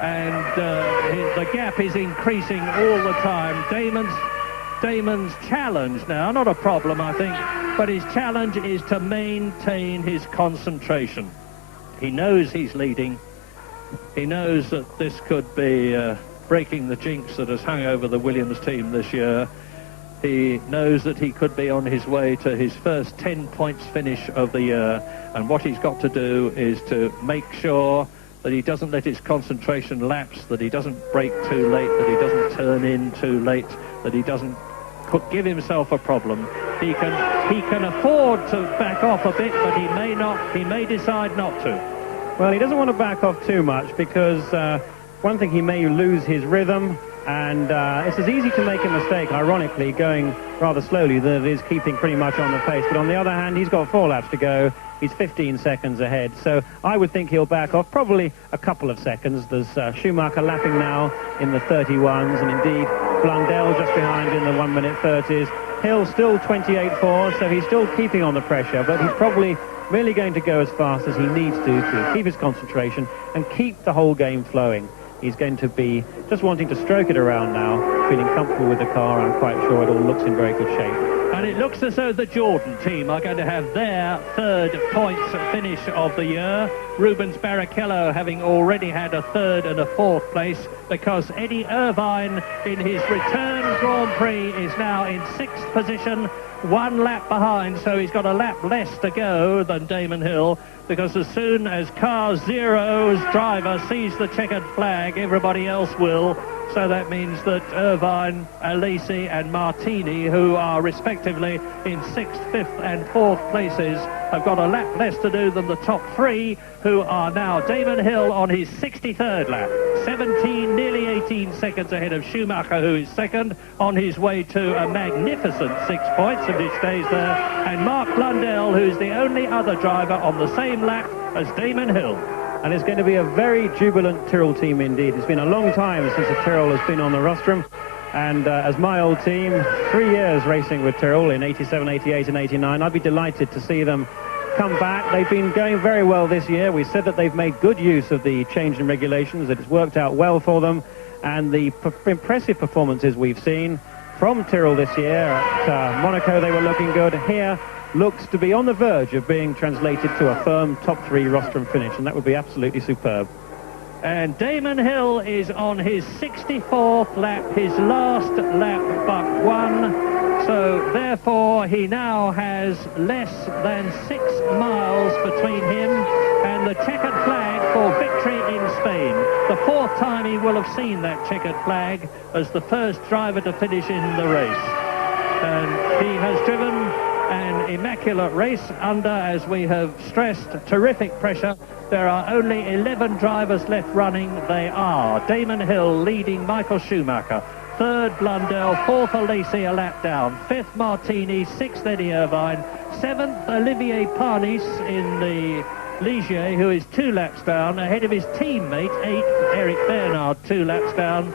and the gap is increasing all the time. Damon's challenge now, not a problem I think, but his challenge is to maintain his concentration. He knows he's leading. He knows that this could be breaking the jinx that has hung over the Williams team this year. He knows that he could be on his way to his first 10 points finish of the year, and what he's got to do is to make sure that he doesn't let his concentration lapse, that he doesn't brake too late, that he doesn't turn in too late, that he doesn't give himself a problem. He can afford to back off a bit, but he may not. He may decide not to. Well, he doesn't want to back off too much because one thing, he may lose his rhythm, and it's as easy to make a mistake, ironically, going rather slowly than it is keeping pretty much on the pace. But on the other hand, he's got 4 laps to go. He's 15 seconds ahead, so I would think he'll back off probably a couple of seconds. There's Schumacher lapping now in the 31s, and indeed Blundell just behind in the 1-minute 30s. Hill still 28.4, so he's still keeping on the pressure, but he's probably really going to go as fast as he needs to keep his concentration and keep the whole game flowing. He's going to be just wanting to stroke it around now, feeling comfortable with the car. I'm quite sure it all looks in very good shape. And it looks as though the Jordan team are going to have their 3rd points finish of the year. Rubens Barrichello having already had a 3rd and a 4th place, because Eddie Irvine in his return Grand Prix is now in 6th position, 1 lap behind, so he's got a lap less to go than Damon Hill, because as soon as car 0's driver sees the checkered flag, everybody else will. So that means that Irvine, Alesi and Martini, who are respectively in 6th, 5th and 4th places, have got a lap less to do than the top 3, who are now Damon Hill on his 63rd lap, 17, nearly 18 seconds ahead of Schumacher, who is 2nd, on his way to a magnificent 6 points, and he stays there, and Mark Blundell, who's the only other driver on the same lap as Damon Hill. And it's going to be a very jubilant Tyrrell team indeed. It's been a long time since a Tyrrell has been on the rostrum. And as my old team, 3 years racing with Tyrrell in 87, 88 and 89, I'd be delighted to see them come back. They've been going very well this year. We said that they've made good use of the change in regulations, that it's worked out well for them. And the impressive performances we've seen from Tyrrell this year. At Monaco, they were looking good. Here, looks to be on the verge of being translated to a firm top 3 rostrum finish, and that would be absolutely superb. And Damon Hill is on his 64th lap, his last lap but 1. So therefore he now has less than 6 miles between him and the checkered flag for victory in Spain. The 4th time he will have seen that checkered flag as the first driver to finish in the race. And he has driven an immaculate race under, as we have stressed, terrific pressure. There are only 11 drivers left running. They are Damon Hill leading Michael Schumacher, 3rd Blundell, 4th Alesi a lap down, 5th Martini, 6th Eddie Irvine, 7th Olivier Parnis in the Ligier, who is 2 laps down, ahead of his teammate, 8th Eric Bernard, 2 laps down,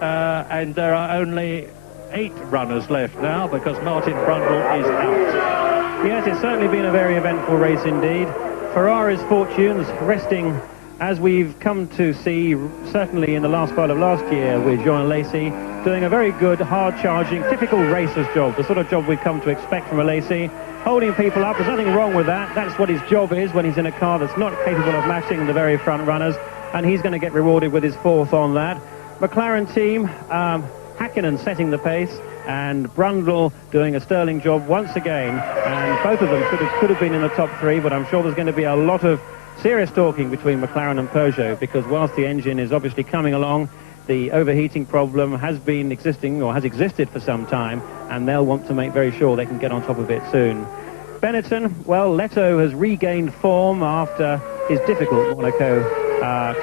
and there are only 8 runners left now because Martin Brundle is out. Yes, it's certainly been a very eventful race indeed. Ferrari's fortunes resting, as we've come to see, certainly in the last part of last year with Jean Alesi, doing a very good, hard-charging, typical racer's job, the sort of job we've come to expect from Alesi, holding people up. There's nothing wrong with that. That's what his job is when he's in a car that's not capable of matching the very front runners, and he's going to get rewarded with his 4th on that. McLaren team, Hakkinen setting the pace, and Brundle doing a sterling job once again, and both of them could have been in the top 3, but I'm sure there's going to be a lot of serious talking between McLaren and Peugeot, because whilst the engine is obviously coming along, the overheating problem has been existing, or has existed for some time, and they'll want to make very sure they can get on top of it soon. Benetton, well, Leto has regained form after his difficult Monaco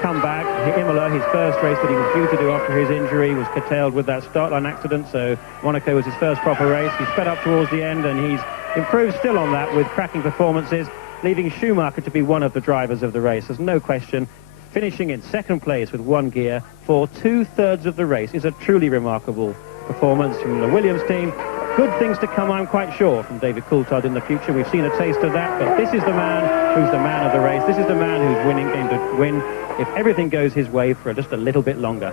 comeback. Imola, his first race that he was due to do after his injury, was curtailed with that start line accident, so Monaco was his first proper race. He sped up towards the end, and he's improved still on that with cracking performances, leaving Schumacher to be one of the drivers of the race. There's no question. finishing in second place with 1 gear for 2/3 of the race is a truly remarkable performance from the Williams team. Good things to come, I'm quite sure, from David Coulthard in the future. We've seen a taste of that, but this is the man who's the man of the race. This is the man who's going to win if everything goes his way for just a little bit longer.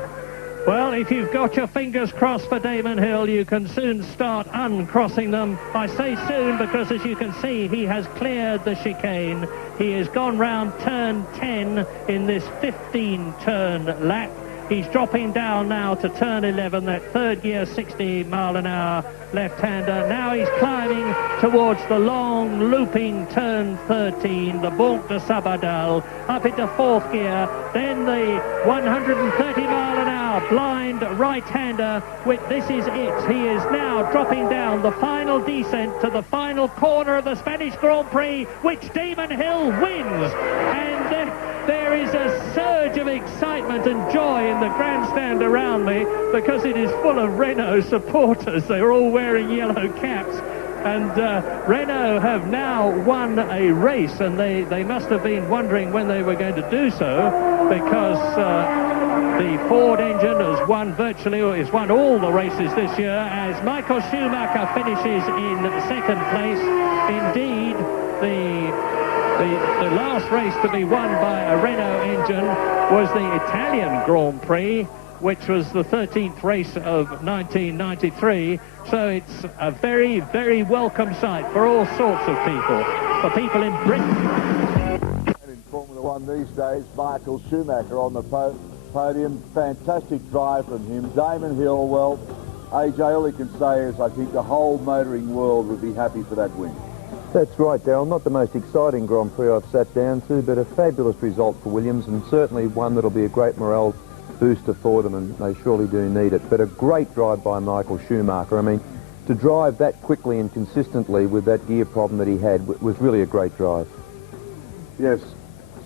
Well, if you've got your fingers crossed for Damon Hill, you can soon start uncrossing them. I say soon because, as you can see, he has cleared the chicane. He has gone round turn 10 in this 15-turn lap. He's dropping down now to turn 11, that third gear, 60-mile-an-hour left-hander. Now he's climbing towards the long, looping turn 13, the Banque de Sabadell, up into fourth gear. Then the 130-mile-an-hour blind right-hander. This is it. He is now dropping down the final descent to the final corner of the Spanish Grand Prix, which Damon Hill wins. And there is a surge of excitement and joy in the grandstand around me because it is full of Renault supporters. They're all wearing yellow caps. And Renault have now won a race, and they must have been wondering when they were going to do so, because the Ford engine has won has won all the races this year, as Michael Schumacher finishes in second place. Indeed, the last race to be won by a Renault engine was the Italian Grand Prix, which was the 13th race of 1993. So it's a very, very welcome sight for all sorts of people, for people in Britain. And in Formula One these days, Michael Schumacher on the podium. Fantastic drive from him. Damon Hill, well, AJ, all he can say is I think the whole motoring world would be happy for that win. That's right, Darryl. Not the most exciting Grand Prix I've sat down to, but a fabulous result for Williams, and certainly one that'll be a great morale booster for them, and they surely do need it. But a great drive by Michael Schumacher. I mean, to drive that quickly and consistently with that gear problem that he had was really a great drive. Yes,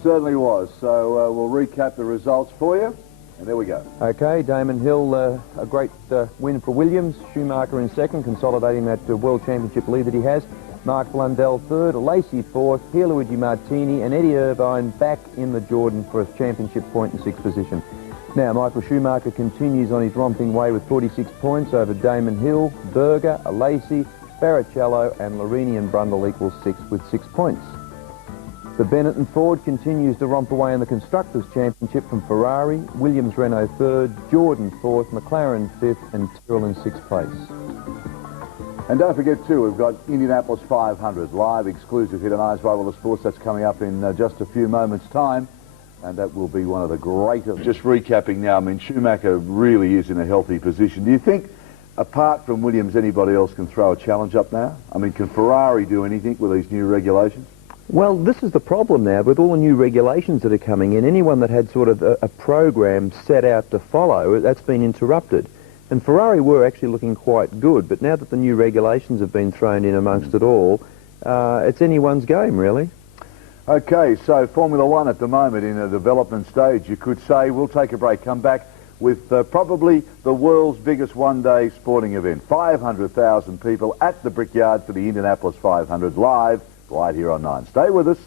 certainly was. So we'll recap the results for you, and there we go. Okay, Damon Hill, a great win for Williams. Schumacher in second, consolidating that World Championship lead that he has. Mark Blundell third, Lacey fourth, Pierluigi Martini and Eddie Irvine back in the Jordan for a championship point in sixth position. Now, Michael Schumacher continues on his romping way with 46 points over Damon Hill, Berger, Lacey, Barrichello and Larini and Brundle equals sixth with 6 points. The Benetton Ford continues to romp away in the Constructors' Championship from Ferrari, Williams Renault third, Jordan fourth, McLaren fifth and Tyrrell in sixth place. And don't forget, too, we've got Indianapolis 500 live exclusive here tonight as well with the sports. That's coming up in just a few moments' time. And that will be one of the greater... Just recapping now, I mean, Schumacher really is in a healthy position. Do you think, apart from Williams, anybody else can throw a challenge up now? I mean, can Ferrari do anything with these new regulations? Well, this is the problem now with all the new regulations that are coming in. Anyone that had sort of a program set out to follow, that's been interrupted. And Ferrari were actually looking quite good, but now that the new regulations have been thrown in amongst it all, it's anyone's game, really. Okay, so Formula One at the moment in a development stage, you could say. We'll take a break, come back with probably the world's biggest one-day sporting event. 500,000 people at the Brickyard for the Indianapolis 500 live, right here on 9. Stay with us.